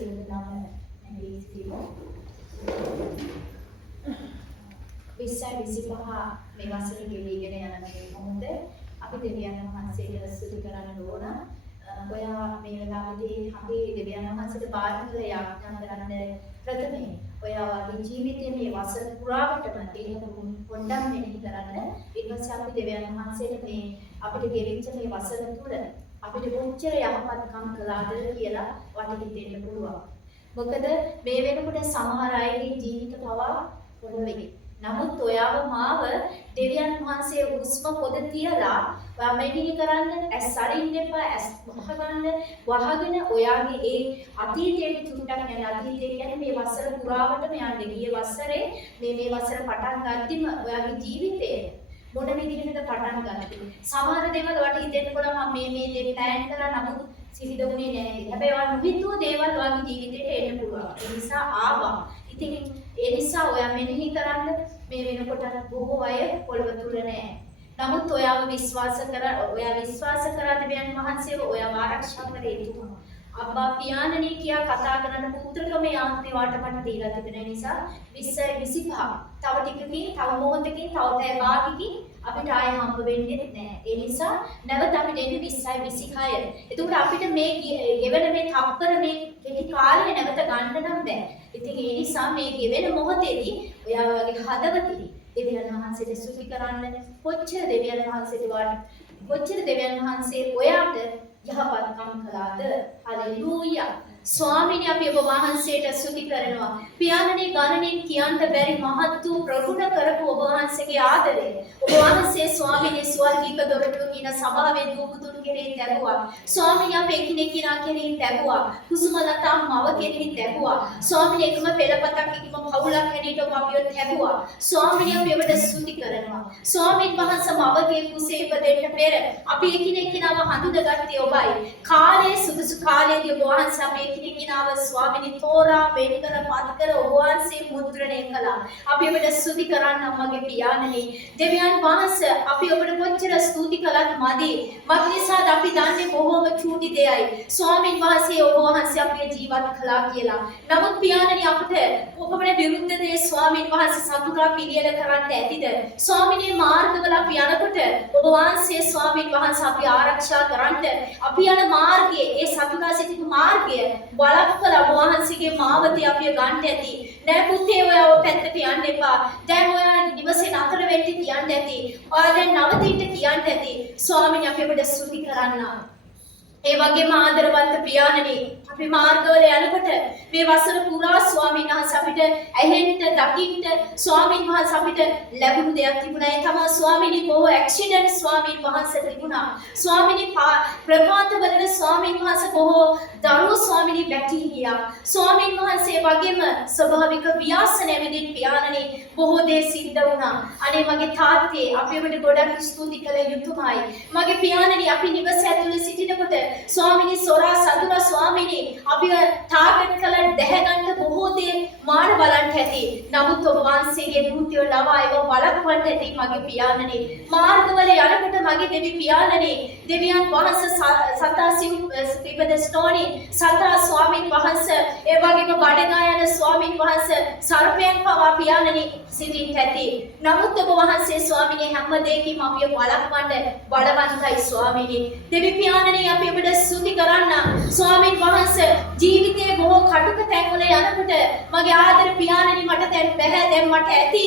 සිරුරනම නැගී සිටිමු. 2025 මේ වසරේ ගෙවිගෙන යන මේ මොහොතේ අපි දෙවියන් වහන්සේට ස්තුති කරන්න ඕන. ඔයා මේ වෙලාවේදී අපි දෙවියන් වහන්සේට බාහිර යාඥා කරන්න ප්‍රථමයෙන් ඔයාගේ ජීවිතයේ මේ වසර පුරාවටම ඒක පොඩ්ඩක් මෙනෙහි කරන්න. ඊට පස්සේ අපි දෙවියන් වහන්සේට මේ අපිට ගෙවිච්ච මේ වසර තුල අපිට කොච්චර යහපත්කම් කළාද කියලා වටහි දෙන්න පුළුවන්. මොකද මේ වෙනකොට සමහර අයගේ ජීවිත පවා පොළොවේ. නමුත් ඔයාව මාව දෙවියන් වහන්සේ උස්ම පොද තියලා ඔයා මෙනෙහි කරන්න ඇස් අරින්න එපා ඇස් වහගෙන ඔයාගේ ඒ අතීතයේ තුන්ටක් යන අතීතය කියන්නේ මේ වසර පුරාවටම යන්නේ ගිය වසරේ මේ වසර පටන් ගද්දිම ඔයාගේ ජීවිතේ මොන විදිහකට පටන් ගන්නද සමහර දේවල් වට හිතෙන්න පුළුවන් මම මේ දේ ප්ලෑන් කරලා නමුත් සිහිද වුණේ නැහැ. හැබැයි ඔයා නොහිතුව දේවල් ඔයාගේ ජීවිතේට එන්න පුළුවන්. ඒ නිසා ආවා. ඉතින් ඒ නිසා ඔයා මෙනෙහි කරන්න මේ වෙනකොට බොහෝ අය පොළව තුල නැහැ. නමුත් ඔයාව විශ්වාස කරා දෙවියන් වහන්සේව ඔයාව ආරක්ෂා කරේ තුමා. අබ්බා පියාණනි කියා කතා කරන පුත්‍රකමේ ආත්මේ වාටපට දීලා තිබෙන නිසා 2025 තව ටිකකින් තව මොහොතකින් තව පැය භාගකින් අපිට ආයෙ හම්බ වෙන්නේ නැහැ. ඒ නිසා නැවත අපිට එන්නේ 2026. එතකොට අපිට මේ ගෙවන මේ තප්පර මේ කෙටි කාලේ නැවත ගන්න නම් බෑ. ඉතින් ඒ නිසා මේ ගෙවෙන මොහොතේදී ඔයාගේ හදවතේ දෙවියන් වහන්සේට ස්තුති කරන්න කොච්චර දෙවියන් වහන්සේ ඔයාට යහපත්කම් කළාද. හලෙලූයා. ස්වාමීනි අපි ඔබ වහන්සේට ස්තුති කරනවා. පියාණනි ගණනින් කියන්න බැරි මහත් වූ ප්‍රගුණ කරපු ඔබ වහන්සේගේ ආදරය. ඔබ වහන්සේ ස්වාමීනි ස්වර්ගීක දොරටු කින සභාවේ දූපුතුන් කෙරෙහි තැබුවා. ස්වාමීනි අපි එකිනෙකිනා කෙරෙහි තැබුවා. කුසුමලතා මව කෙරෙහි තැබුවා. ස්වාමීනි එකම පෙළපතක් එකම පවුලක් හැටියට ඔබ අපිව තැබුවා. ස්වාමීනි අපි ඔබට ස්තුති කරනවා. ස්වාමීන් වහන්සේ මවගේ කුසේ ඉපදෙන්න පෙර අපි එකිනෙකිනාව හඳුනගත්තේ ඔබයි. කාලයේ සුදුසු කාලයේදී ඔබ වහන්සේ අපි එකිනෙකිනාව ස්වාමීනි තෝරා වෙන් කර පත් කර ඔබ වහන්සේ මුද්‍රණය කළා. අපි ඔබට ස්තුති කරන්න අම්මගේ පියාණනි. දෙවියන් වහන්සේ අපි ඔබට කොච්චර ස්තුති කළත් මදි. මක්නිසාද අපි දන්නේ බොහෝම චූටි දෙයයි. ස්වාමීන් වහන්සේ ඔබ වහන්සේ අපේ ජීවත් කළා කියලා. නමුත් පියාණනි අපට ඔබට විරුද්ධ දේ ස්වාමීන් වහන්සේ සතුටා පිළියෙල කරන්න ඇතිද? ස්වාමීනි මාර්ගවල අපි යනකොට ඔබ වහන්සේ ස්වාමීන් වහන්සේ අපි ආරක්ෂා කරන්න අපි යන මාර්ගයේ ඒ සතුටා සිටින මාර්ගය බලක්කලා ඔබ වහන්සේගේ මාවතේ අපිව ගන්න ඇති. නෑ පුතේ ඔයා ඔය පැත්තට යන්න එපා. දැන් ඔයා නිවසේ නතර වෙන්න කියන්න ඇති. ඔයා දැන් නවතින්න කියන්න ඇති. ස්වාමීනි අපි ඔබට ස්තුති කරන්න. ඒ වගේම ආදරවන්ත පියාණනි අපි මාර්ගවල යනකොට මේ වසර පුරා ස්වාමීන් වහන්සේ අපිට ඇහෙන්න දකින්න ස්වාමීන් වහන්සේ අපිට ලැබුණු දෙයක් තිබුණා. ඒ තමයි ස්වාමීනි බොහෝ ඇක්සිඩන්ට් ස්වාමීන් වහන්සේ තිබුණා. ස්වාමීනි ප්‍රපාතවල ස්වාමීන් වහන්සේ බොහෝ දරුවෝ ස්වාමීනි වැටි ගියා. ස්වාමීන් වහන්සේ වගේම ස්වභාවික ව්‍යාසනය වෙදින් පියාණනි බොහෝ දේ සිද්ධ වුණා. අනේ මගේ තාත්තේ අපි ඔබට ගොඩක් ස්තුති කළ යුතුමයි. මගේ පියාණනි අපි නිවස ඇතුලේ සිටිනකොට ස්වාමීනි සොරා සතුරා ස්වාමීනි අපිව ටාගට් කළා දැහැගන්න බොහෝ දේ මාන බලන්න ඇති. නමුත් ඔබ වහන්සේගේ දූතයෝ ලවා ඒව බලපන්න ඇති මගේ පියාණනි. මාර්ගවල යනකොට මගේ දෙවි පියාණනි දෙවියන් වහන්සේ සතා සිව්පද ස්ටෝනි සතා ස්වාමීන් වහන්සේ ඒ වගේම බඩගායන ස්වාමීන් වහන්සේ සර්පයන් පවා පියාණනි සිටින් ඇති. නමුත් ඔබ වහන්සේ ස්වාමීනි හැම දෙයකින්ම අපිව බලපන්න බලවන්තයි ස්වාමීනි. දෙවි පියාණනි අපි ඔබට ස්තුති කරන්න. ස්වාමීන් වහන්සේ ජීවිතේ බොහෝ කටුක තැන්වල යනකොට මගේ ආදර පියාණනි මට දැන් බෑ දැන් මට ඇති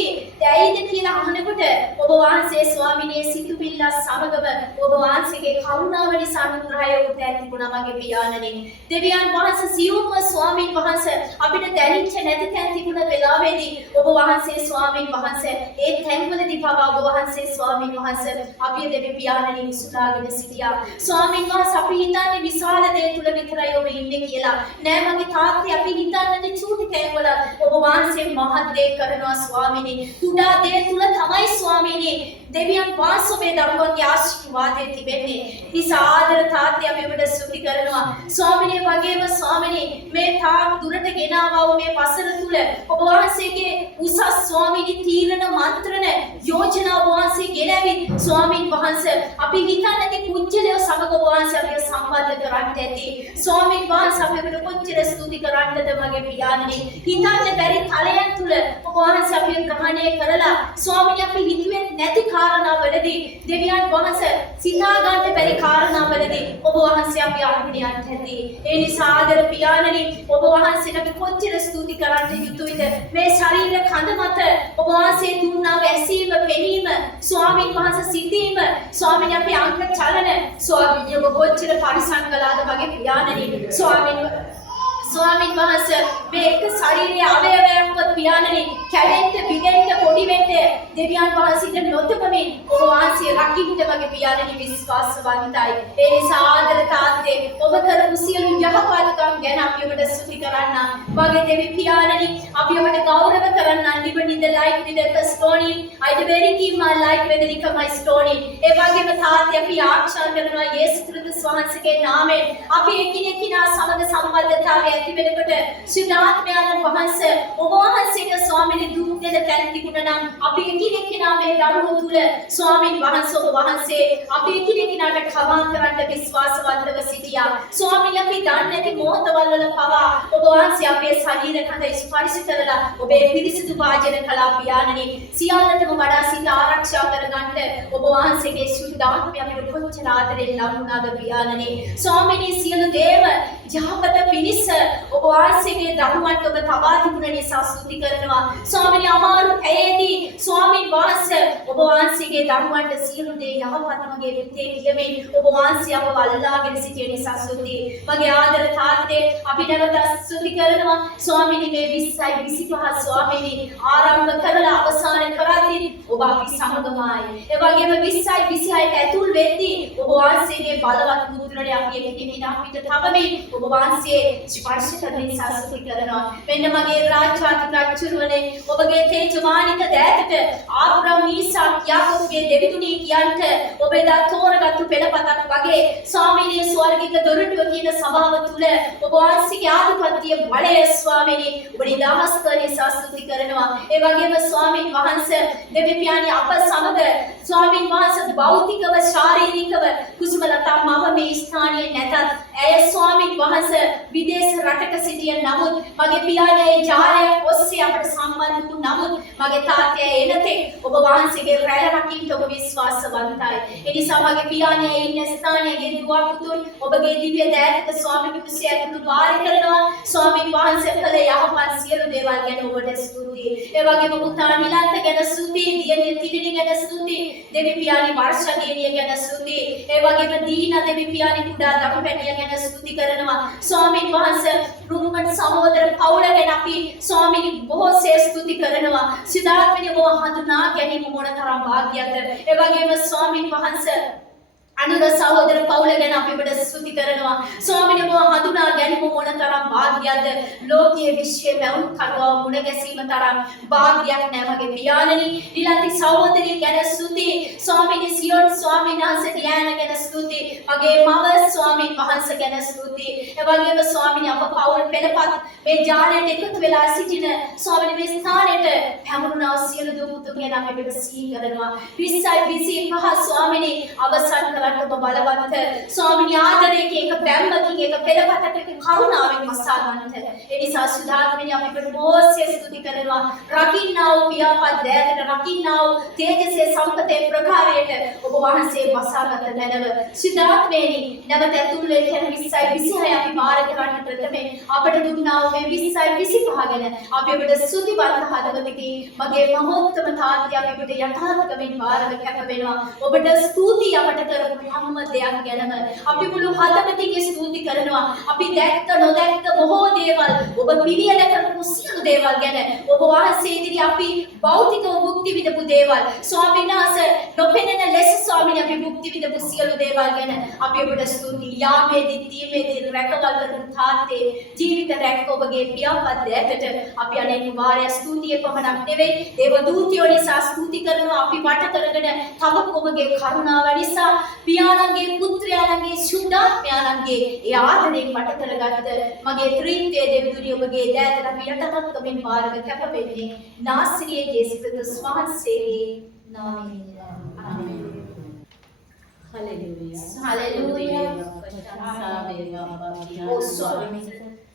ඇයිද කියලා අහනකොට ඔබ වහන්සේ ස්වාමීනි සිතුවිල්ල සමගම ඔබ වහන්සේගේ කරුණාව නිසා අනුග්‍රහය උත් ඇතිුණා මගේ පියාණනි. දෙවියන් වහන්සේ සියුම්ම ස්වාමීන් වහන්සේ අපිට දැනෙච්ච නැති තැන් තිබුණ වෙලාවේදී ඔබ වහන්සේ ස්වාමීන් වහන්සේ ඒ තැන්වලදී පවා ඔබ වහන්සේ ස්වාමීන් වහන්සේ අපේ දෙවි පියාණනි උසුලාගෙන සිටියා. ස්වාමීන් වහන්සේ අපි හිතන්නේ විශාල දේ තුල විතරයි ඔබ ඉන්නේ කියලා. නෑ මගේ තාත්තේ අපි හිතන්නේ චූටි තැන්වල ඔබ වහන්සේ මහත් දේ කරනවා ස්වාමීනි. කුඩා දේ තුල තමයි ස්වාමීනි දෙවියන් වහන්සේ දරුවන්ගේ ආශිර්වාදය තිබෙන්නේ. නිසා ආදර තාත්තේ අපි ඔබට ස්තුති කරනවා. ස්වාමීනි වගේම ස්වාමීනි මේ තාක් දුරට ගෙනාවා වූ මේ වසර තුල ඔබ වහන්සේගේ උසස් ස්වාමීනි තීරණ මන්ත්‍රණ යෝජනා ඔබ වහන්සේ ගෙනවිත් ස්වාමීන් වහන්සේ අපි හිතන්නේ කුංචලය සමග ඔබ වහන්සේ අපිව සම්බන්ධ කරන්න ඇති ස්වාමීන් වහන්සේ අපිට කොච්චර ස්තුති කරන්නද මගේ පියාණනි හිතන්න බැරි තලයන් තුල ඔබ වහන්සේ අපිව ග්‍රහණය කරලා ස්වාමීන් අපි හිතුවේ නැති කාරණාවලදී දෙවියන් වහන්සේ සිතා ගන්න බැරි කාරණාවලදී ඔබ වහන්සේ අපි අරගෙන යන්න ඇති ඒ නිසා ආදර පියාණනි ඔබ වහන්සේට අපි කොච්චර ස්තුති කරන්න යුතුයිද මේ ශරීර කඳ මත ඔබ වහන්සේ දුන්නා වැසීම පෙනීම ස්වාමීන් වහන්සේ සිටීම ස්වාමීන් අපේ අංග චලන ස්වාමීන් ඔබ කොච්චර පරිසම් කළාද මගේ පියාණනි ස්වාමීන් වහන්සේ මේ එක ශරීරයේ අවයවයක්වත් පියාණනි කැඩෙන්න බිඳෙන්න පොඩි වෙන්න දෙවියන් වහන්සේට නොතකමින් ඔබ වහන්සේ රකින්න මගේ පියාණනි විශ්වාසවන්තයි ඒ නිසා ආදර තාත්තේ ඔබ කරපු සියලු යහපත්කම් ගැන අපි ඔබට ස්තුති කරන්න මගේ දෙවි පියාණනි අපි ඔබට ගෞරව කරන්න living in the light with the testimony I the very keep my life with the my story ඒ වගේම තාත්තේ අපි ආශා කරනවා යේසුස් ක්‍රිස්තුස් වහන්සේගේ නාමයෙන් අපි එකිනෙකා සමග සම්බන්ධතාවය ඇති වෙනකොට සිතාත්මයන් වහන්සේ ඔබ වහන්සේට ස්වාමීන් දුක් දෙන තැන් තිබුණා නම් අපි එකිනෙකා මේ දරුවෝ තුල ස්වාමීන් වහන්සේ ඔබ වහන්සේ අපි එකිනෙකාට කතා කරන්න විශ්වාසවන්තව සිටියා ස්වාමීන් අපි දන්නේ නැති මොහොතවල වල පවා ඔබ වහන්සේ අපේ ශරීර කඳ ස්පර්ශ කරලා ඔබේ පිරිසිදු වාජන කළා පියාණනි සියල්ලටම වඩා සිත ආරක්ෂා කරගන්න ඔබ වහන්සේගේ සුද්ධාත්මය අපිට කොච්චර ආදරෙන් ලබුණාද පියාණනි ස්වාමීනි සියලු දේව යහපත පිණිස ඔබ වහන්සේගේ දරුවන්ට ඔබ තබා තිබුණ නිසා ස්තුති කරනවා ස්වාමීනි අමාරු ඇයේදී ස්වාමීන් වහන්සේ ඔබ වහන්සේගේ දරුවන්ට සියලු දේ යහපත් මගේ විතේ කියමින් ඔබ වහන්සේ අපව අල්ලාගෙන සිටින නිසා ස්තුති මගේ ආදර තාත්තේ අපි නැවත ස්තුති කරනවා ස්වාමීනි මේ 20යි 25 ස්වාමීනි ආරම්භ කරලා අවසන් කරද්දී ඔබ අපි සමගමයි ඒ වගේම 20යි 26ට ඇතුල් වෙද්දී ඔබ වහන්සේගේ බලවත් මුද්‍රණය අපි එකිනෙකා අපිට තවමින් ඔබ වහන්සේ ස්පර්ශ කරන නිසා ස්තුති කරනවා මෙන්න මගේ රාජාති රජුරුවනේ ඔබගේ තේජමානික දෑතට ආබ්‍රහම් ඊසාක් යාකෝබගේ දෙවිතුණී කියන්ට ඔබ එදා තෝරගත්තු පෙළපතක් වගේ ස්වාමීනි ස්වර්ගික දොරටුව කියන සභාව තුල ඔබ වහන්සේගේ ආධිපත්‍ය බලය ස්වාමීනි ඔබ නිදහස් කරන නිසා ස්තුති කරනවා ඒ වගේම ස්වාමීන් වහන්සේ දෙවි පියාණන් අප සමග ස්වාමීන් වහන්සේ භෞතිකව ශාරීරිකව කුසලතා මම මේ ස්ථානයේ නැතත් ඇය ස්වාමීන් වහන්සේ විදේශ රටක සිටිය නමුත් මගේ පියාණන් ජාලය ඔස්සේ අපට සම්බන්ධ වූ නමුත් මගේ තාත්තේ එනතේ ඔබ වහන්සේගේ රැළ රකින්න ඔබ විශ්වාසවන්තයි ඒ නිසා මගේ පියාණන් ඉන්න ස්ථානයේ දුව පුතුන් ඔබගේ දිව්‍ය දෑතක ස්වාමීන් වහන්සේ ඇතුළු වාර කරනවා ස්වාමීන් වහන්සේ කළ යහපත් සියලු දේවල් ගැන ඔබට ස්තුතියි ඒ වගේම පුතා නිලන්ත ගැන ස්තුතියි දියණිය තිරිණි ගැන ස්තුතියි දෙවි පියාණන් වර්ෂා දියණිය ගැන ස්තුතියි ඒ වගේම දීනා දෙවි පියාණන් කුඩා දරුපැණිය ගැන ස්තුති කරනවා ස්වාමීන් වහන්සේ රුක්මන් සහෝදර පවුල ගැන අපි ස්වාමීනි බොහෝසේ ස්තුති කරනවා සිතාත්මනි ඔබ හඳුනා ගැනීම මොනතරම් වාග්යද ඒ වගේම ස්වාමීන් වහන්සේ අනුර සහෝදර පවුල ගැන අපි ඔබට ස්තුති කරනවා ස්වාමීනි ඔබ හඳුනා ගැනීම මොනතරම් වාග්යද ලෝකයේ විශ්වයේ වැවුම් කඩුව මුණ ගැසීම තරම් වාග්යක් නැහැ මගේ පියාණනි ඊළඟ සහෝදරිය ගැන ස්තුති ස්වාමීනි සියොන් ස්වාමීන් වහන්සේ ඩියාන ගැන ස්තුති මගේ මව ස්වාමීන් වහන්සේ ගැන ස්තුති ඒ වගේම ස්වාමීනි අප පවුල් පෙළපත් මේ ජාලයට එකතු වෙලා සිටින ස්වාමීනි මේ ස්ථානෙට පැමුණා සියලු දුමුතු ගැන අපි ඔබට සිහි කරනවා 20යි 25 ස්වාමීනි අවසන් කරන්න ඔබ බලවත් ස්වාමීනි ආදරයක එක බැම්මකින් එක පෙළපතට කරුණාවෙන් වසා ගන්නට ඒ නිසා සුදාත්මනි අපි ඔබට බොහෝසේ ස්තුති කරනවා රකින්නා වූ පියාපත් දෑතට රකින්නා වූ තේජසේ සම්පතේ ප්‍රකාරයට ඔබ වහන්සේ වසාගත නැනව සුදාත්මනි නැවත ඇතුල් වෙන්න 20යි 26 අපි බාර ගන්න ප්‍රථමයෙන් අපට දුන්නා වූ මේ 20යි 25 ගැන අපි ඔබට ස්තුතිවන්ත හදවතකින් මගේ මහෝත්තම තාත්‍ය අපි ඔබට යථාර්ථකමින් බාරව කැප වෙනවා ඔබට ස්තුතියි අපට කරපු හැම දෙයක් ගැනම අපි මුළු හදවතින් ස්තුති කරනවා අපි දැක්ක නොදැක්ක බොහෝ දේවල් ඔබ පිළියෙල කරපු සියලු දේවල් ගැන ඔබ වහන්සේ ඉදිරි අපි භෞතිකව භුක්ති විඳපු දේවල් ස්වාමීන් වහන්සේ නොපෙනෙන ලෙස ස්වාමීන් අපි භුක්ති විඳපු සියලු දේවල් ගැන අපි ඔබට ස්තුතියි යාමේදී තීමේදී රැකවල් කරන තාත්තේ ජීවිත රැක්ක ඔබගේ පියාපත් දෑතට අපි අනේක වාරය ස්තුතිය පමණක් නෙවෙයි දේව දූතයෝ නිසා ස්තුති කරනවා අපි වට කරගෙන තව ඔබගේ කරුණාව නිසා පියාණන්ගේ පුත්‍රයාණන්ගේ සුද්ධාත්මයාණන්ගේ ඒ ආදරයෙන් වට කරගත්ත මගේ තමන්ගේ ත්‍රිත්වයේ දෙවිඳුනි ඔබගේ දෑතට අපි යටහත්කමින් පාරක කැප වෙන්නේ නාසරියේ යේසුස් ක්‍රිස්තුස් වහන්සේගේ නාමයෙන්. ආමේන්. Hallelujah hallelujah. प्रशंसा वेगा बाबा ओ स्वामी.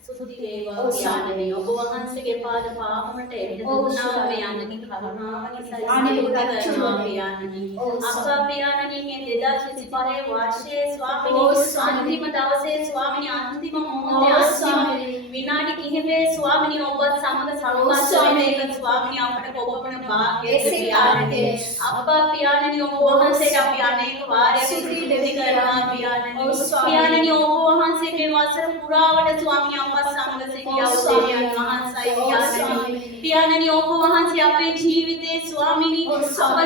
स्तुति वेगा ज्ञानने ඔබ වහන්සේගේ පාද පාමුණට එළදෙනා පියාණනි කරුණාවනි සල්සිත කරනවා පියාණනි අප්පා පියාණනි මේ 2025 වර්ෂයේ ස්වාමිනී අන්තිම දවසේ ස්වාමිනී අන්තිම මොහොතේ අන්තිම විනාඩි කිහිපේ ස්වාමිනී ඔබ සමග සම්බන්ධ ස්වාමිනී අපට කොපමණ වාග්යද පියාණනි අප්පා පියාණනි ඔබ වහන්සේට අපි අනේක වාරයක් ස්තුති කරනවා පියාණනි පියාණනි ඔබ වහන්සේ මේ වසර පුරාවට ස්වාමිනී අප සමග සිටියා උදේයන් වහන්සේයි පියාණනි පියාණනි ඔබ වහන්සේ අපේ ජීවිතේ ස්වාමිනී අප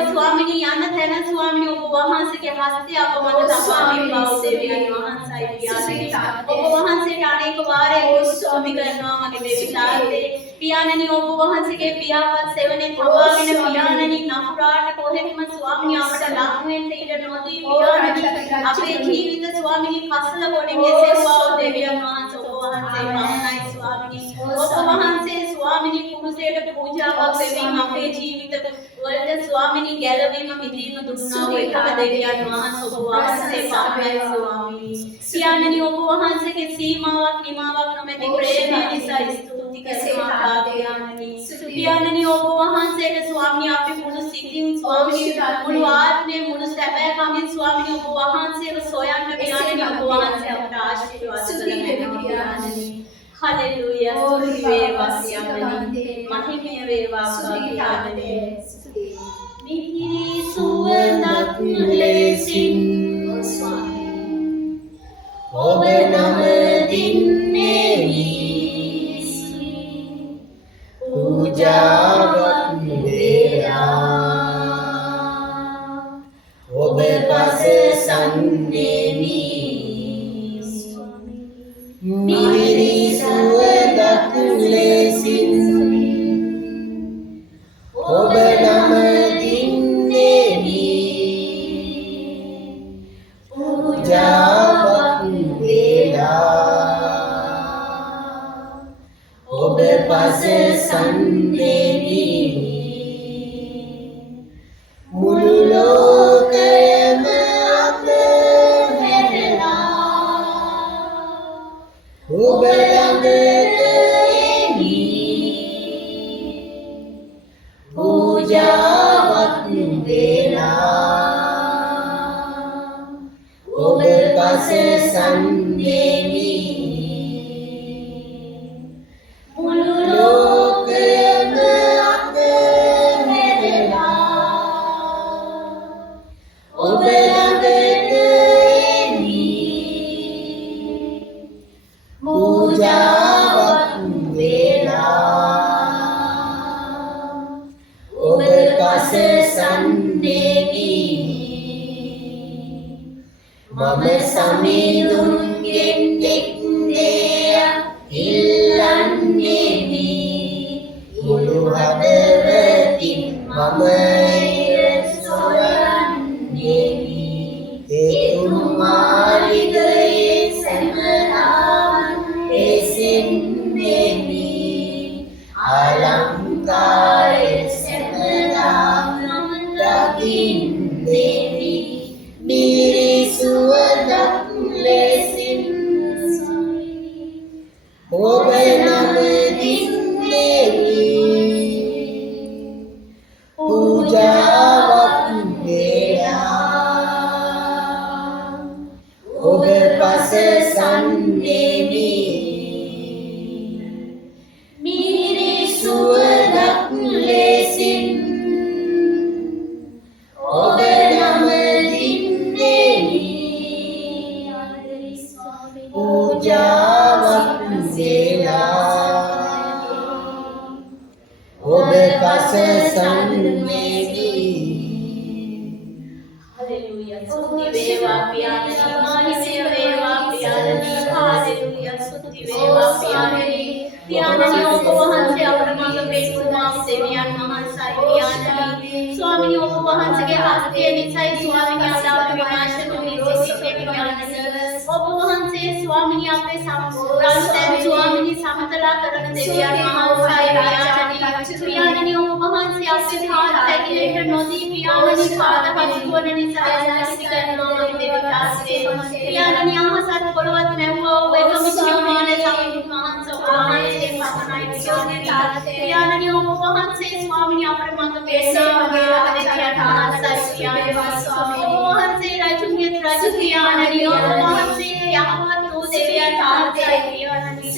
ස්වාමිනී යන තැන ස්වාමිනී ඔබ වහන්සේගේ හස්තය අප මත ස්වාමිනී බෞද්ධයන් වහන්සේයි පියාණනි ඔබ වහන්සේට අනේක වාරයක් ස්තුති කරනවා මගේ දෙවිතාත්තේ පියාණනි ඔබ වහන්සේගේ පියාපත් සෙවණේ තබාගෙන පියාණනි නපුරාට කොහෙත්ම ස්වාමිනී අපට ලං වෙන්න ඉඩ නොදී පියාණනි අපේ ජීවිත ස්වාමිනී පසල ගොඩින් එසෙව්වා දෙවියන් වහන්සේ ඔබ වහන්සේ මහානයි ස්වාමිනී ඔබ වහන්සේ ස්වාමිනී පුරුෂයට පූජාවක් වෙමින් අපේ ජීවිත වලට ස්වාමිනී ගැලවීම මිදීම දුන්නා වූ එකම දෙවියන් වහන්සේ ඔබ වහන්සේ පහයි ස්වාමිනී පියාණනි ඔබ වහන්සේගේ සීමාවක් නිමාවක් නොමැති ප්‍රේමය නිසා ස්තුති කරනවා පියාණනි ඔබ වහන්සේට ස්වාමිනී අපි මුළු සිතින් ස්වාමිනී මුළු ආත්මේ මුළු සැබෑකමින් ස්වාමිනී ඔබ වහන්සේව සොයන්න පියාණනි ඔබ වහන්සේ අපට ආශිර්වාද කරනවා පියාණනි हालेलुया स्तुति वेवा पियाणනි මහිමය වේවා පියාණනි මිහිරි සුවඳක් ලෙසින් ඔබ නම දින්නේ पूजावत मेरा ඔබ පස සම්දෙමි මිහිරි සුවඳක් ලෙසින් ඔබ නම දින්නේමි පූජාවක් වේලා ඔබ පස සම්දෙමි මුළු ලෝකයම ඔබ ළඟට එමි පූජාවක් වේලා ඔබ පස සම්දෙමි මුළු ලෝකයම අතහැරලා ඔබ ළඟට එමි पूजावत वेला ඔබ පස සම්දෙමි මම සමිඳුන්ගෙන් එක් දෙයක් ඉල්ලන්නේමි මුළු හදවතින් මම සොයන්නේමි ඒතුම් මාලිගයේ සැමදාම එසෙන්නේමි අලංකාරය සැමදාම දකින්නේමි මිහිරි සුවඳක් ලෙසින් ඔබ නම දින්නේමි පූජාවක් වේලා ඔබ පස සම්දෙමි මිහිරි සුවඳක් ලෙසින් ඔබ නම දින්නේමි පූජාවක් වේලා ඔබ පස සම්දෙමි हालेलुया स्तुति वेवा पियाणनි මහිමය වේවා පියාණනි हालेलुया स्तुति वेवा පියාණනි පියාණනි ඔබ වහන්සේ අපට මඟ පෙන්වුවා දෙවියන් වහන්සේයි පියාණනි ස්වාමිනී ඔබ වහන්සේගේ හස්තය නිසායි ස්වාමිනී අද අප විනාශ නොවී සිටින්නේ පියාණනි ඔබ වහන්සේ ස්වාමිනී අපේ සම්පූර්ණ ස්වාමීනි සමතලා කරන දෙවියන් වහන්සේ පියාණනි පියාණනි ඔබ වහන්සේ අපේ පාද පැකිලෙට නොදී පියාණනි පාද හසුවන නිසා යන්නසි කරනවා දෙවිකාසේ පියාණනි අහසත් පොළවත් මැව්වා ඔබ එකම ස්වාමීනි සමිතුන් වහන්සේ ඔබ වහන්සේ පමණයි පියාණනි පියාණනි ඔබ වහන්සේ ස්වාමීනි අපේ මඟ පෙන්වන්නේ දෙවියන් වහන්සේ පියාණනි වහන්සේ රජුගේ රජු පියාණනි ඔබ වහන්සේ යහපත් වූ දෙවියන් වහන්සේ පියාණනි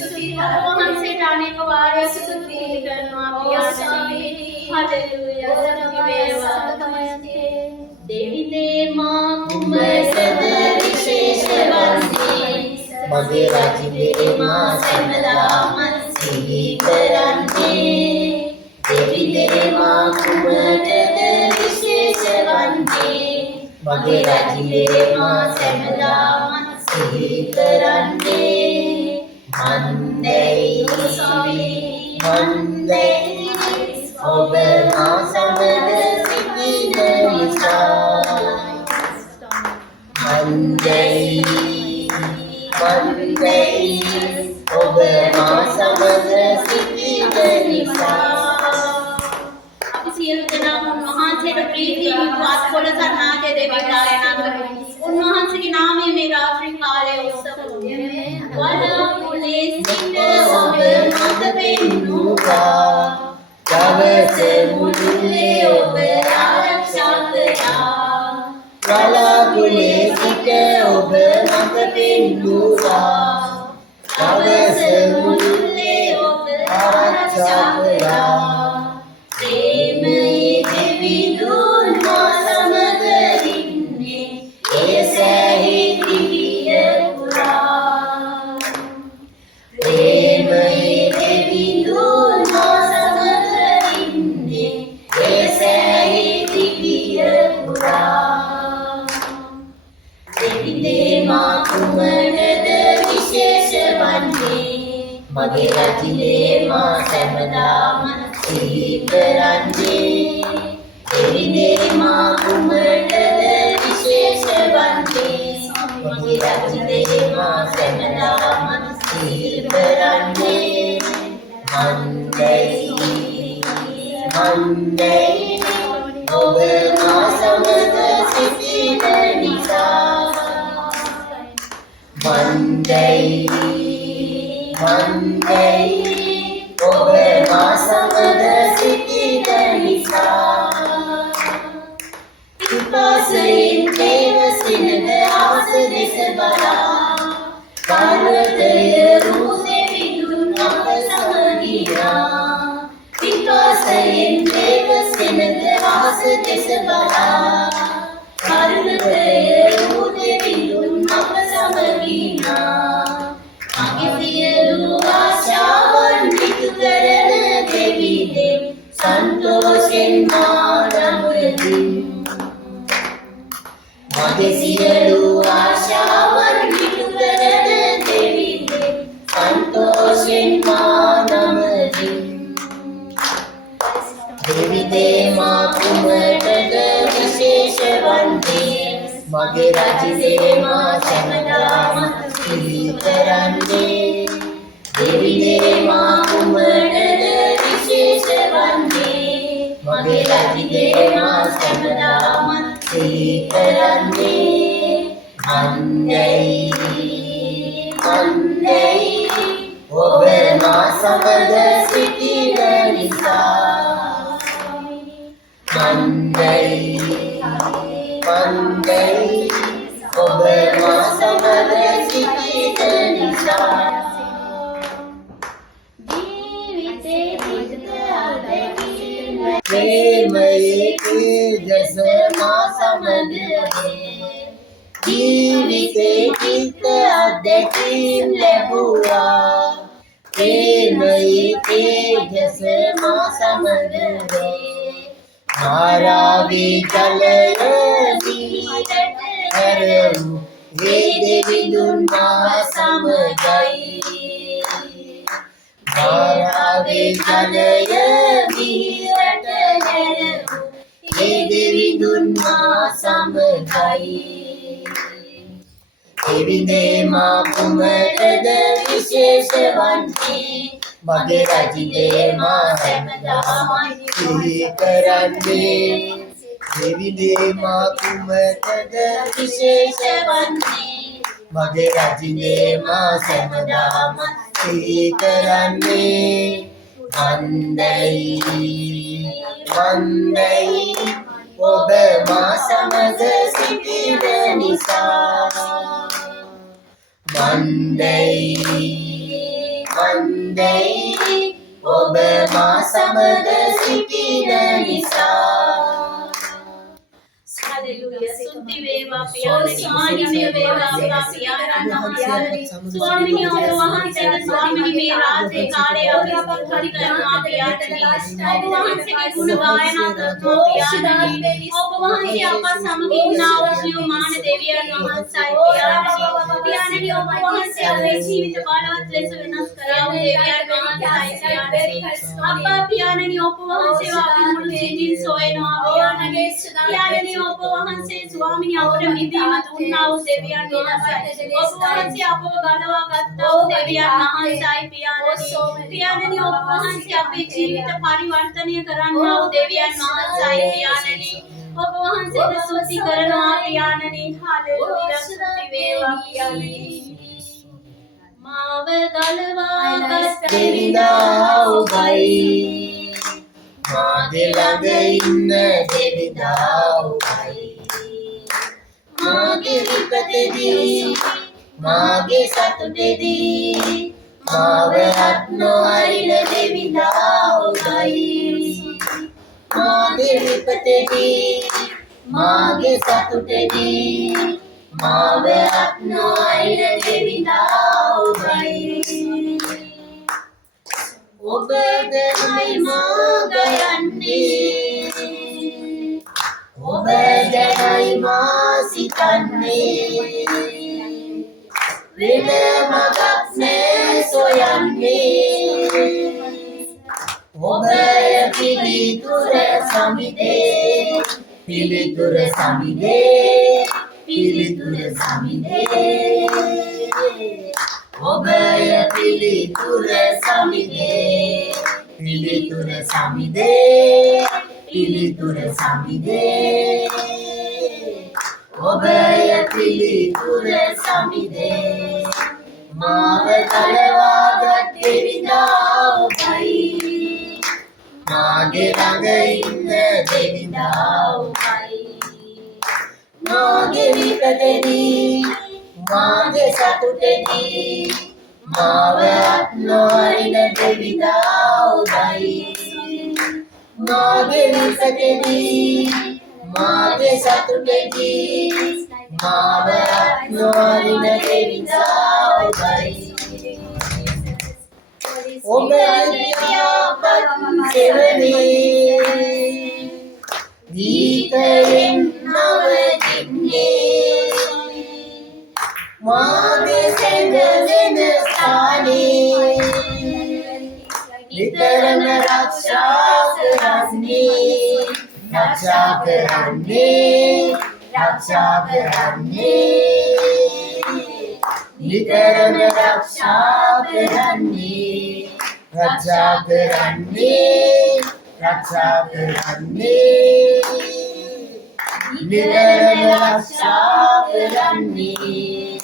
ඔබ වහන්සේට අනේක වාරයක් ස්තුති කරනවා පියාණනි හලෙලූයා देवी दे मां कुमसद विशेष वंदे මගේ රජිතේ මා සැමලා මන්සි කරන්නේ देवी दे मां कुमसद विशेष वंदे මගේ රජිතේ මා සැමලා මන්සි කරන්නේ මන්දේ මන්දේ ඔබ මා සමග සිටින නිසා මන්දේ මන්දේ ඔබ මා සමග සිටින නිසා අපි සියලු දෙනාම උන්වහන්සේට ප්‍රීතියෙන් වාස්කොළ සන්නාජය දෙවි ගායනා කරමු. උන්වහන්සේගේ නාමයෙන් මේ රාත්‍රී කාලයේ උත්සව වඩාපුලේ සිට ඔබ මඟ පෙන්වුවා. දවස මුළුල්ලේ ඔබ ආරක්ෂා කළා. වලාකුලේ සිට ඔබ මඟ පෙන්වුවා. දවස මුළුල්ලේ ඔබ ආරක්ෂා කළා. ප්‍රේමයේ දෙවිඳුන් මා සමග ඉන්නේ ඒ සෑහි දිවිය පුරා. ප්‍රේමයේ දෙවිඳුන් මා සමග ඉන්නේ ඒ සෑහි දිවිය පුරා. දෙවිදේ මා කුමනද විශේෂ වන්නේ මගේ රජිතේ මා සැමදාම සිහි කරන්නේ දෙවිදේ මා කුමනද විශේෂ වන්නේ මගේ රජිතේ මා සැමදාම සිහි කරන්නේ මන්දේ මන්දේ ඔබ මා සමග සිටින නිසා මන්දේ මන්දේ ඔබ මා සමග සිටින නිසා පිපාසයෙන් දේවසිනද ආස දෙස බලා පර්වතය රූ දෙවිඳුන් අප සමගියා. පිපාසයෙන් දේවසිනද ආස දෙස බලා පර්වතය රූ දෙවිඳුන් අප සමගියා. මගේ සියලු ආශාවන් ඉටු කරන දෙවිදේ සන්තෝෂෙන් මා රැවටිමි. මගේ සියලු ආශාවන් ඉටු කරන දෙවිදේ සන්තෝෂෙන් මා නමති. දෙවිදේ මා කුමටද විශේෂ වන්නේ මගේ රජිතේ මා සැමදාම සිහි කරන්නේ දෙවිදේ මා කුමටද විශේෂ වන්නේ මගේ රජිතේ මා සැමදාම සිහි කරන්නේ මන්දේ මන්දේ ඔබ මා සමග සිටින නිසා මන්දේ මන්දේ ඔබ මා සමග සිටින නිසා ජීවිතේ පිට අදකින් ප්‍රේමයේ තේජස මා සමග ජීවිතේ කිත අත්දැකීම් ලැබුවා. ප්‍රේමයේ තේජස මා සමග මාරාවේ ජලය දීට හැරවූ ඒ දෙවිඳුන් මා සමගයි. මාරාවේ ජලය දීට හැරවූ ඒ දෙවිඳුන් මා සමගයි. දෙවිඳේ මා කුමටද විශේෂ වන්නේ මගේ රජිනේ මා හැමදාමයි සිහි කරන්නේ දෙවිඳේ මා කුමටද විශේෂ වන්නේ මගේ රජිනේ මා හැමදාම සිහි කරන්නේ වන්දයි ඔබ මා සමග සිටින නිසා වන්දයි ඔබ මා සමග සිටින නිසා हालेलुया स्तुति वेवा पियाने मान्य वेवा पियाने स्वामी ने वहां से स्वामी ने रात काले अभी खड़ी करना पियाने अब वहां से गुण गायना करना पियाने अब वहां से आपा समगी ना उठियो मान देविया नमः साई पियाने अब वहां से अपने जीवित बालवत ले विनाश कराओ देविया नमः साई पियाने आपा पियाने अब वहां से आपकी मुड़ जिन सोए ना पियाने अब वहां से स्वामी ने अपने निधि मत उन्ना उस देविया नमः साई अब वहां से आप गालवा गत्ता देविया नमः साई पियाने अब वहां से अपने जीवित परिवर्तन करना देविया नमः साई पियाने अब वहां से स्तुति करना पियाने हालेलुया स्तुति वेवा पियाने माव गलवा දෙවිඳාවයි මාගේ ළඟ ඉන්න දෙවිඳාවයි මාගේ විපතේදී මාගේ සතුටේදී මාව අත් නොඅරින දෙවිඳාවයි මාගේ විපතේදී මාගේ සතුටේදී මාව අත් නොඅරින දෙවිඳාවයි ඔබදයි මා ගයන්නේ ඔබදයි මා සිතන්නේ වෙන මගක් නෑ සොයන්නේ ඔබය පිළිතුර සමිදේ පිළිතුර සමිදේ ඔබය පිළිතුර සමිදේ ඔබය පිළිතුර සමිදේ මාව තලවාගත් දෙවිඳාවයි මාගේ ළඟ ඉන්න දෙවිඳාවයි මාගේ විපතේදී මාගේ සතුටේදී මාව අත් නොඅරින දෙවිඳාවයි මාගේ විපතේදී මාගේ සතුටේදී මාව අත් නොඅරින දෙවිඳාවයි ඔබ දියාපත් සෙවණේ ගීතයෙන් නවතින්නේ මාගේ සැඟවෙන ස්ථානේ නිතරම රක්ෂා කරන්නේ නිතරම රක්ෂා කරන්නේ නිතරම රක්ෂා කරන්නේ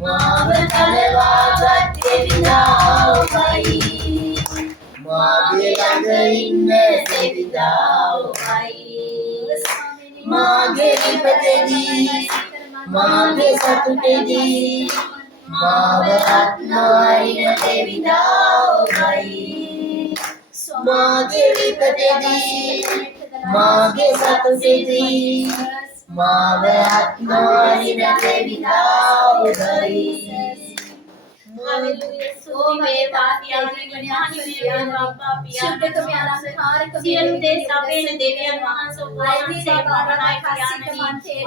මාව තලවාගත් දෙවිඳාවයි මාගේ ළඟ ඉන්න දෙවිඳාවයි මාගේ විපතේදී මාගේ සතුටේදී මාව අත් නොඅරින දෙවිඳාවයි මාගේ විපතේදී මාගේ සතුටේදී මාව අත් නොඅරින දෙවිඳාවයි हालेलुया සුති වේවා පියාණනි මහිම වේවා අප්පා පියාණනි සියලු දේ සපේන දෙවියන් වහන්සේ ඔබ වහන්සේ වරණයි පියාණනි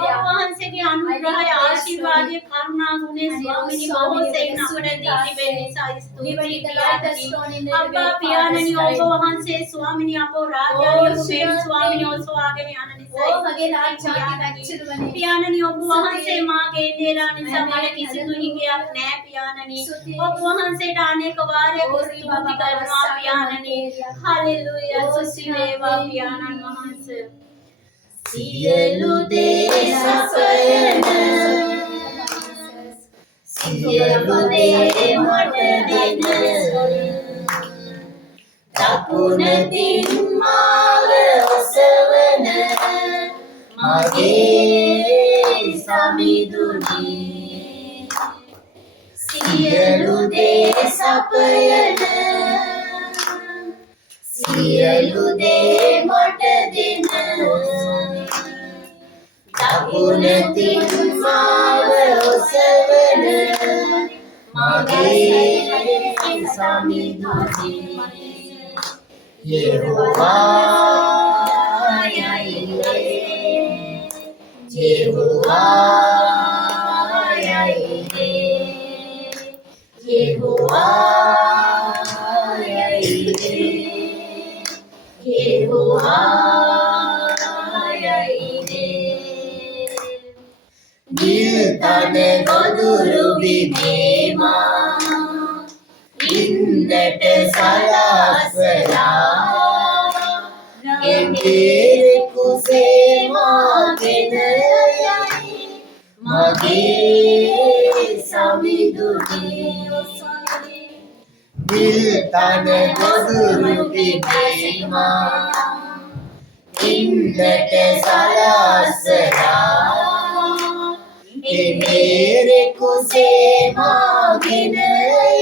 ඔබ වහන්සේගේ අනුග්‍රහය ආශිර්වාදයේ කරුණා ගුණේ ස්වාමිනී බොහෝසෙයින් අපට දී තිබෙන නිසා ස්තුතියි පියාණනි අප්පා පියාණනි ඔබ වහන්සේ ස්වාමිනී අපෝ රාජ්‍යයේ ස්වාමිනී ඔසවාගෙන යන නිසා මගේ රාජ්‍යය වැච්චුරුවනේ පියාණනි ඔබ වහන්සේ මාගේ දේරා නිසා මට කිසිදු හිඟයක් නැහැ පියාණනි ඔබ වහන්සේට අනේක වාරයක් ස්තුති කරනවා පියාණනි හලෙලූයා සුසි වේවා පියාණන් වහන්සේ සියලු දේ සපයන සියලු දේ මට දෙන දකුණතින් මාව ඔසවන මගේ සමිඳුනි සියලු දේ සපයන සියලු දේ මට දෙන දකුණතින් මාව ඔසවන මගේ සමිඳුනි Yehovah Yahweh, Yehovah Yahweh, Yehovah Yahweh, Yehovah Yahweh. Niltane goduru bimema, innete salasala. Gendere kusee magen yai mage samiduni dil tane goduru bima innete salasala gendere kusee magen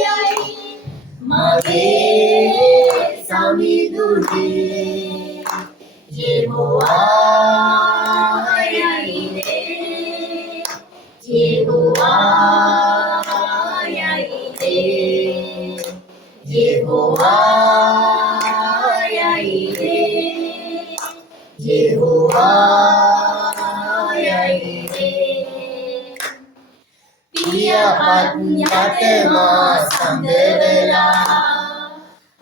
yai mage samiduni Yehovah Yahweh, Yehovah Yahweh, Yehovah Yahweh, Yehovah Yahweh. Piyapat yatma sangvela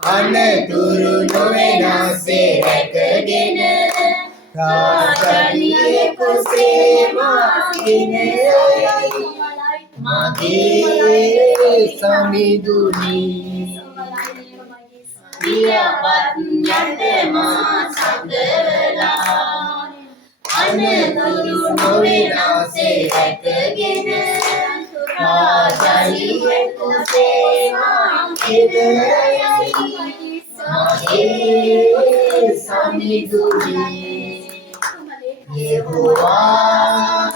අනතුරු නොවෙනසේ රැකගෙන රාජාලියේ කුසේ මාගෙන යයි මගේ සමිඳුනි පියපත් යටම සංගවලා අනතුරු නොවෙනසේ රැකගෙන රාජාලියේ කුසේ මාගෙන යයි Mage samiduni Yehovah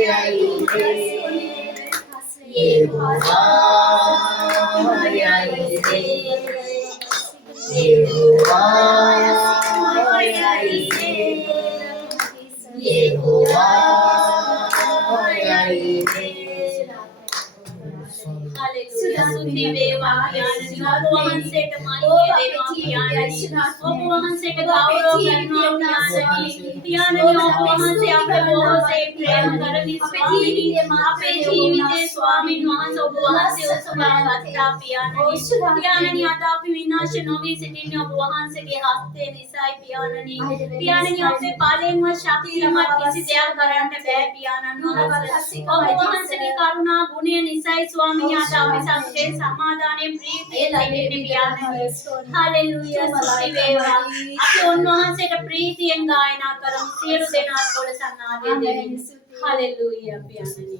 Yahweh Yehovah Yahweh Yehovah Yahweh Yehovah Yahweh සුති වේවා පියාණනි ඔබ වහන්සේට මහිම වේවා පියාණනි ඔබ වහන්සේට ගෞරව කරනවා පියාණනි ඔබ වහන්සේ අපේ බොහෝසේ ප්‍රේම කරමි ස්වාමීනි අපේ ජීවිතේ ස්වාමීන් වහන්සේ ඔබ වහන්සේ උසවාගත්තා පියාණනි අද අපි විනාශ නොවී සිටින්නේ ඔබ වහන්සේගේ හස්තේ නිසායි පියාණනි අපේ බලෙන්ම ශක්තියමත් කිසි දෙයක් කරන්න බෑ පියාණන් වහන්සේ ඔබ වහන්සේගේ කරුණා ගුණය නිසායි ස්වාමීනි අද අපි සත්‍යයේ සමාදානයේ ප්‍රීතිය ලැබෙන්නේ පියාණනි හලෙලූයා සුති වේවා අපි උන්වහන්සේට ප්‍රීතියෙන් ගායනා කරමු සියලු දෙනාත් කොලසන්නාදේ දෙමින් හලෙලූයා පියාණනි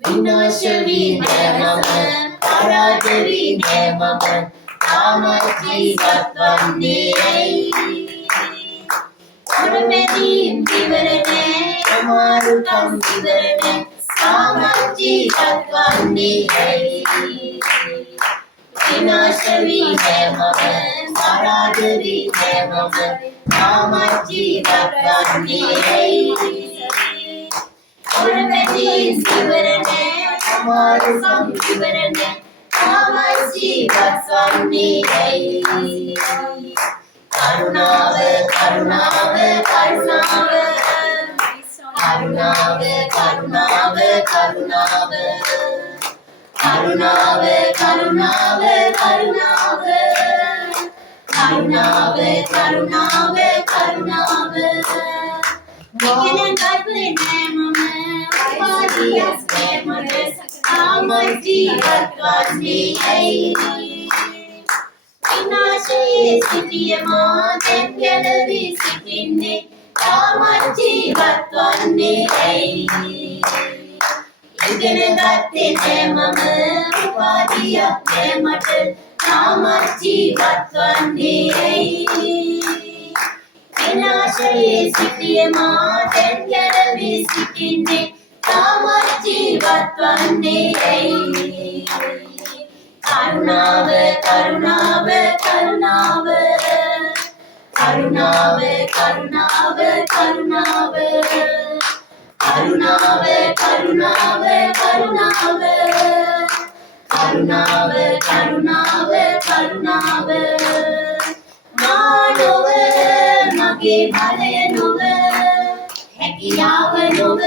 විනාශ වී නැමම පරාජ වී නැමම තාම ජීවත් වන්නේ ඔරමෙදීම් ඉවරනේ අමාරුකම් ඉවරනේ තාම ජීවත් වන්නේ විනාශ වී නැමම පරාජ වී නැමම තාම ජීවත් වන්නේ ඔරමෙදීම් ඉවරනේ අමාරුකම් ඉවරනේ තාමත් ජීවත් වන්නේ ඇයි? කරුණාව කරුණාව කරුණාව කරුණාව කරුණාව කරුණාව කරුණාව කරුණාව කරුණාව කරුණාව කරුණාව කරුණාව ඉගෙන ගත්තේ නෑ මම උපාධියක් නෑ මට තාමත් ජීවත් වන්නේ ඇයි? විනාශයේ සිටිය මා දැන් ගැලවී සිටින්නේ තාමත් ජීවත් වන්නේ ඇයි? ඉගෙන ගත්තේ නෑ මම උපාධියක් නෑ මට තාමත් ජීවත් වන්නේ ඇයි? විනාශයේ සිටිය මා දැන් ගැලවී සිටින්නේ තාමත් ජීවත් වන්නේ ඇයි? කරුණාව කරුණාව කරුණාව කරුණාව කරුණාව කරුණාව කරුණාව කරුණාව කරුණාව කරුණාව කරුණාව කරුණාව මානව මගේ බලය නොව හැකියාව නොව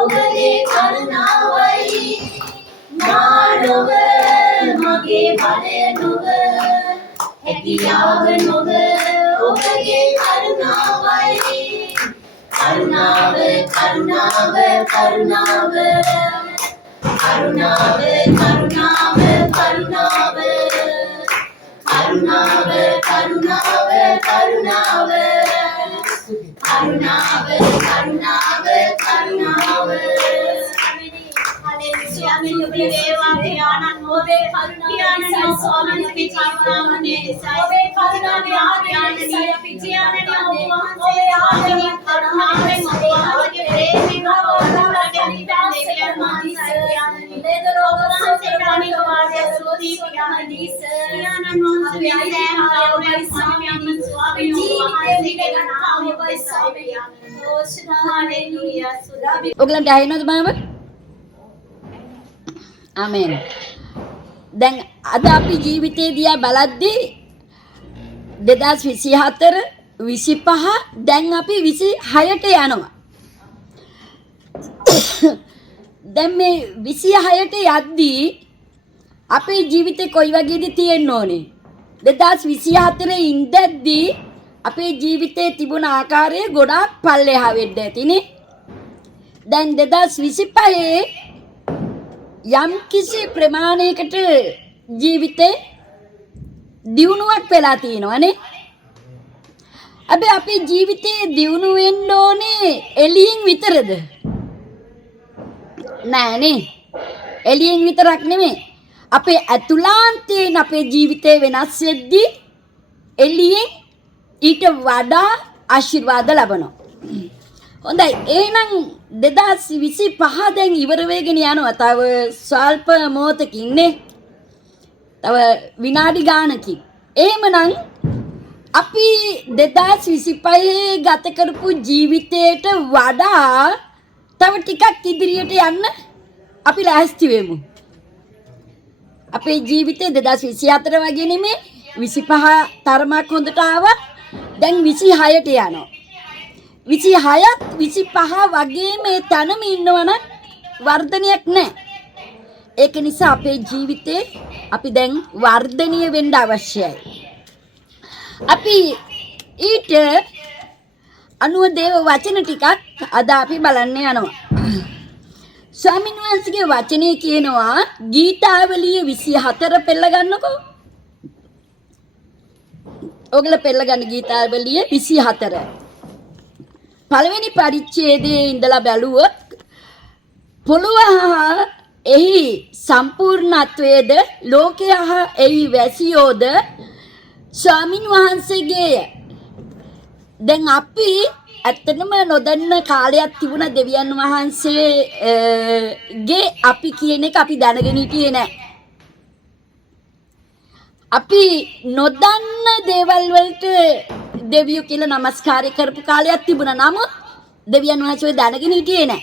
ඔබගේ කරුණාවයි මානව මගේ බලය නොව හැකියාව නොව ඔබගේ කරුණාවයි කරුණාව කරුණාව කරුණාව කරුණාව කරුණාව කරුණාව කරුණාව කරුණාව කරුණාව කරුණාව කරුණාව කරුණාව ස්වාමීන් වහන්සේ ආනන්ද ඔබේ කරුණාව ස්වාමීන්ගේ කරුණාවනේ ඔබේ කරුණාවේ ආඥානේ අපි කියන්නේ ඔබේ ආඥාවේ කරුණාවෙන් ඔබගේ ප්‍රේමයෙන් ඔබගේ නිදාගෙන මානසිකයන් දෙදරෝග සංසේනානික වාදය සෝදී පියානදීස ආනන්ද වහන්සේ ඔබේ ස්වාමීන් ස්වාමීන් වහන්සේගේ ගණාව ඔබේ ස්වාමීන් හාලෙලූයා සුදාබි ඔයගලන්ට ඇහෙනවද මාව? ආමෙන්. දැන් අද අපි ජීවිතේ දිහා බලද්දී 2024 25 දැන් අපි 26ට යනවා. දැන් මේ 26ට යද්දී අපේ ජීවිතේ කොයි වගේද තියෙන්න ඕනේ? 2024 ඉඳද්දී අපේ ජීවිතේ තිබුණ ආකාරය ගොඩාක් පල්ලෙහා වෙන්න ඇතිනේ. දැන් 2025 යම් කිසි ප්‍රමාණයකට ජීවිතේ දියුණුවක් වෙලා තියෙනවනේ. අපේ ජීවිතේ දියුණු වෙන්න ඕනේ එළියෙන් විතරද? නෑනේ. එළියෙන් විතරක් නෙමෙයි. අපේ ඇතුළාන්තයෙන් අපේ ජීවිතේ වෙනස් වෙද්දී එළියෙන් ඊට වඩා ආශිර්වාද ලබනවා. හොඳයි එහෙනම් 2025 දැන් ඉවර වෙගෙන යනවා. තව ස්වල්ප මොහොතකින් නේ. තව විනාඩි ගානකින්. එහෙමනම් අපි 2025 ගත කරපු ජීවිතයට වඩා තව ටිකක් ඉදිරියට යන්න අපි ලෑස්ති වෙමු. අපේ ජීවිතේ 2024 වගේ නෙමෙයි 25 තරමක් හොඳට ආවා. දැන් 26ට යනවා. 26ත් 25 වගේ මේ තනම ඉන්නවනම් වර්ධනයක් නැහැ. ඒක නිසා අපේ ජීවිතේ අපි දැන් වර්ධනීය වෙන්න අවශ්‍යයි. අපි ඊට අනුව දේව වචන ටිකක් අද අපි බලන්න යනවා. ස්වාමීන් වහන්සේගේ වචනේ කියනවා ගීතාවලිය 24 පෙළ ගන්නකෝ. ඔයගොල්ලෝ පෙළ ගන්න ගීතාවලිය 24. පළවෙනි පරිච්ඡේදයේ ඉඳලා බැලුවොත් පොළොව හා එහි සම්පූර්ණත්වයේද ලෝකය හා එහි වැසියෝද ස්වාමින් වහන්සේගේ. දැන් අපි ඇත්තටම නොදන්න කාලයක් තිබුණ දෙවියන් වහන්සේගේ අපි කියන එක අපි දැනගෙන හිටියේ නෑ. අපි නොදන්න දේවල් වලට දෙවියෝ කියලා নমස්කාරය කරපු කාලයක් තිබුණා. නමුත් දෙවියන් වහන්සේ දැනගෙන හිටියේ නෑ.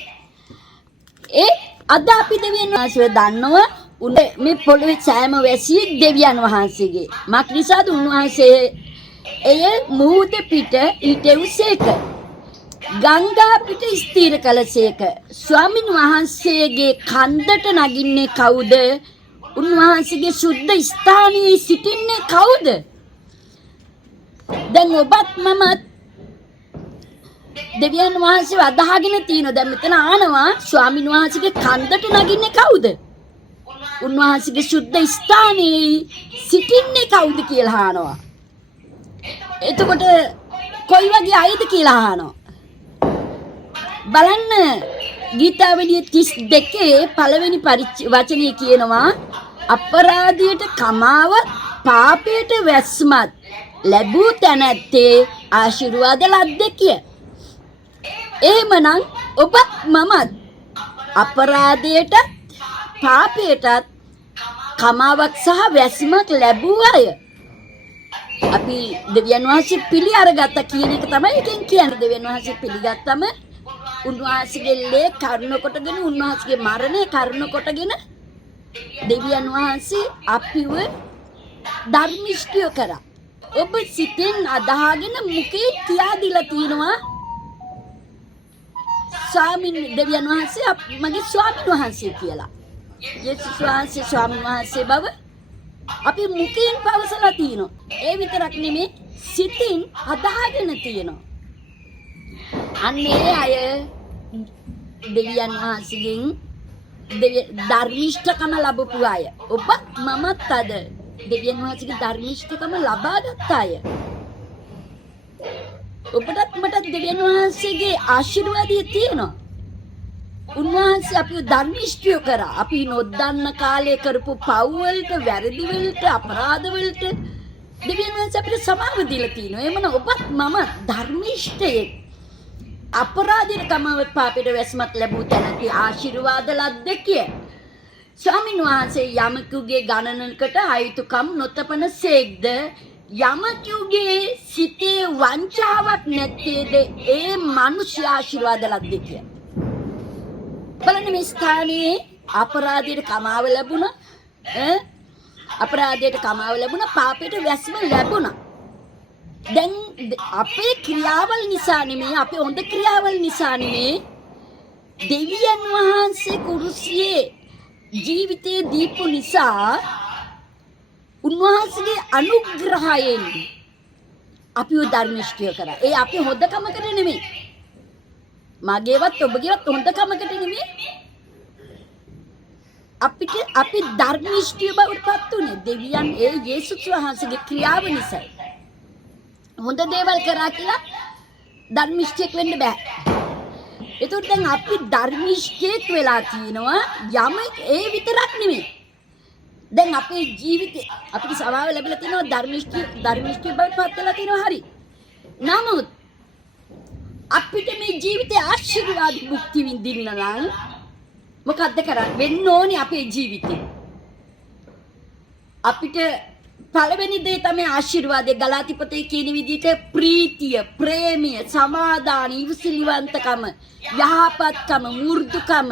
අද අපි දෙවියන් වහන්සේ දන්නවා මේ පොළොවේ සෑම වැසියෙක් දෙවියන් වහන්සේගේ. මක් නිසාද උන්වහන්සේ එය මුහුද පිට ඊටෙව්සේක. ගංගා පිට ස්ථිර කළසේක. ස්වාමින් වහන්සේගේ කන්දට නගින්නේ කවුද? උන්වහන්සේගේ සුද්ධ ස්ථානයේ සිටින්නේ කවුද? දැන් ඔබත් මමත් දෙවියන් වහන්සේ අදහගෙන තියෙනවා. දැන් මෙතන ආනවා ස්වාමින් වහන්සේගේ කන්දට නගින්නේ කවුද? උන්වහන්සේගේ සුද්ධ ස්ථානයේ සිටින්නේ කවුද කියලා අහනවා. එතකොට කොයි වගේ අයද කියලා අහනවා. බලන්න ගීතාවලිය 32 පළවෙනි වචනේ කියනවා අපරාධයට කමාව පාපයට වැස්මත් ලැබූ තැනැත්තේ ආශිර්වාද ලද්දෙකිය. එහෙමනම් ඔබත් මමත් අපරාධයට පාපයටත් කමාවක් සහ වැස්මක් ලැබූ අය. අපි දෙවියන් වහන්සේ පිළි අරගත්ත කියන එක තමයි එකෙන් කියන්නේ. දෙවියන් වහන්සේ පිළිගත්තම උන්වහන්සේගේ ලේ කරුණ කොටගෙන උන්වහන්සේගේ මරණය කරුණ කොටගෙන දෙවියන් වහන්සේ අපිව ධර්මිෂ්ඨිය කරා. ඔබ සිතෙන් අදහගෙන මුකේ කියා දීලා තිනවා ස්වාමීන් දෙවියන් වහන්සේ මගේ ස්වාමීන් වහන්සේ කියලා. යේසුස් වහන්සේ ස්වාමීන් වහන්සේ බව අපි මුකෙන් පවසලා තිනවා. ඒ විතරක් නෙමෙයි සිතින් අදහගෙන තිනවා. අන්නේ අය දෙවියන් වහන්සේගෙන් ධර්මිෂ්ඨකම ලැබපු අය. ඔබත් මමත් අද දෙවියන් වහන්සේගේ ධර්මිෂ්ඨකම ලබාගත් අය. ඔබටත් මටත් දෙවියන් වහන්සේගේ ආශිර්වාදය තියෙනවා. උන්වහන්සේ අපිව ධර්මිෂ්ඨිය කරා. අපි නොදන්න කාලේ කරපු පව් වලට, වැරදි වලට, අපරාධ වලට දෙවියන් වහන්සේ අපිට සමාව දීලා තියෙනවා. එමන ඔබත් මම ධර්මිෂ්ඨයෙක්. අපරාධයට කමාව පාපයට වැස්මක් ලැබූ තැනදී ආශිර්වාද ලද්දෙකිය. ස්වාමීන් වහන්සේ යමකුගේ ගණනකට අයුතුකම් නොතපන සේක්ද යමකුගේ සිතේ වංචාවක් නැත්තේද ඒ මිනිස් ආශිර්වාද ලද්දෙකිය. බලන්න මේ ස්ථානයේ අපරාධයට කමාව ලැබුණා. අපරාධයට කමාව ලැබුණා, පාපයට වැස්ම ලැබුණා. දැන් අපේ ක්‍රියාවල් නිසා නෙමෙයි, අපේ හොඳ ක්‍රියාවල් නිසා නෙමෙයි දෙවියන් වහන්සේ කුරුසියේ ජීවිතේ දීපු නිසා උන්වහන්සේගේ අනුග්‍රහයෙන් අපිව ධර්මිෂ්ඨිය කරා. ඒ අපේ හොදකමකට නෙමෙයි. මගේවත් ඔබගේවත් හොඳකමකට නෙමෙයි. අපි ධර්මිෂ්ඨිය බවට පත් උනේ දෙවියන් ඒ යේසුස් වහන්සේගේ ක්‍රියාව නිසා. හොඳ දේවල් කරා කියලා ධර්මිෂ්ඨයෙක් වෙන්න බෑ. ඒතකොට දැන් අපි ධර්මිෂ්ඨයෙක් වෙලා තිනවා යමෙක් ඒ විතරක් නෙමෙයි. දැන් අපේ ජීවිතේ අපිට සමාව ලැබිලා තිනවා ධර්මිෂ්ඨිය බවට පත් වෙලා තිනවා හරි. නමුත් අපිට මේ ජීවිතේ ආශිර්වාද භුක්ති විඳින්න නම් මොකද්ද කරන්න වෙන්න ඕනේ අපේ ජීවිතේ? අපිට පළවෙනි දේ තමයි ආශිර්වාදය. ගලාති පොතේ කියන විදිහට ප්‍රීතිය, ප්‍රේමය, සමාදාන, ඉවසිලිවන්තකම, යහපත්කම, මෘදුකම,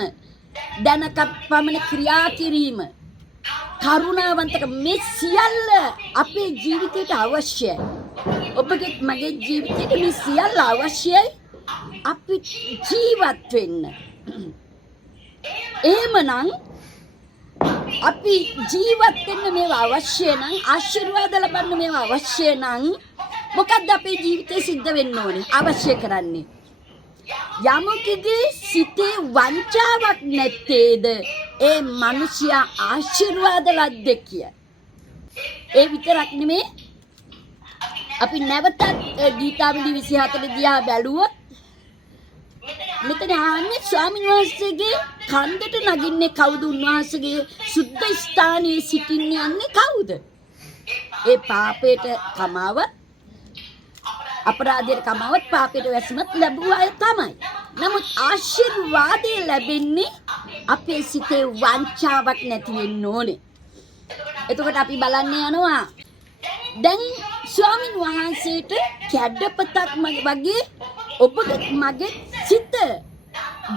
දැනක පමණ ක්‍රියා කිරීම, කරුණාවන්තකම මේ සියල්ල අපේ ජීවිතයට අවශ්‍යයි. ඔබගේ මගේ ජීවිතයට මේ සියල්ල අවශ්‍යයි අපි ජීවත් වෙන්න. එහෙමනම් අපි ජීවත් වෙන්න මේවා අවශ්‍ය නම්, ආශිර්වාද ලබන්න මේවා අවශ්‍ය නම් මොකක්ද අපේ ජීවිතේ සිද්ධ වෙන්න ඕනේ? අවශ්‍ය කරන්නේ යමකගේ සිතේ වංචාවක් නැත්තේද ඒ මිනිසයා ආශිර්වාද ලද්දෙකිය. ඒ විතරක් නෙමේ අපි නැවතත් ගීතාවලිය 24 දිහා බැලුවොත් මෙතන ආන්නේ ස්වාමීන් වහන්සේගේ කන්දට නගින්නේ කවුද? උන්වහන්සේගේ සුද්ධ ස්ථානයේ සිටින්නේ යන්නේ කවුද? ඒ පාපයට කමාවත්, අපරාධයට කමාවත්, පාපයට වැසීමත් ලැබුව අය තමයි. නමුත් ආශිර්වාදය ලැබෙන්නේ අපේ සිතේ වංචාවක් නැති වෙන්න ඕනේ. එතකොට අපි බලන්න යනවා දැන් ස්වාමීන් වහන්සේට කැඩපතක් වගේ ඔබගේ මගේ සිත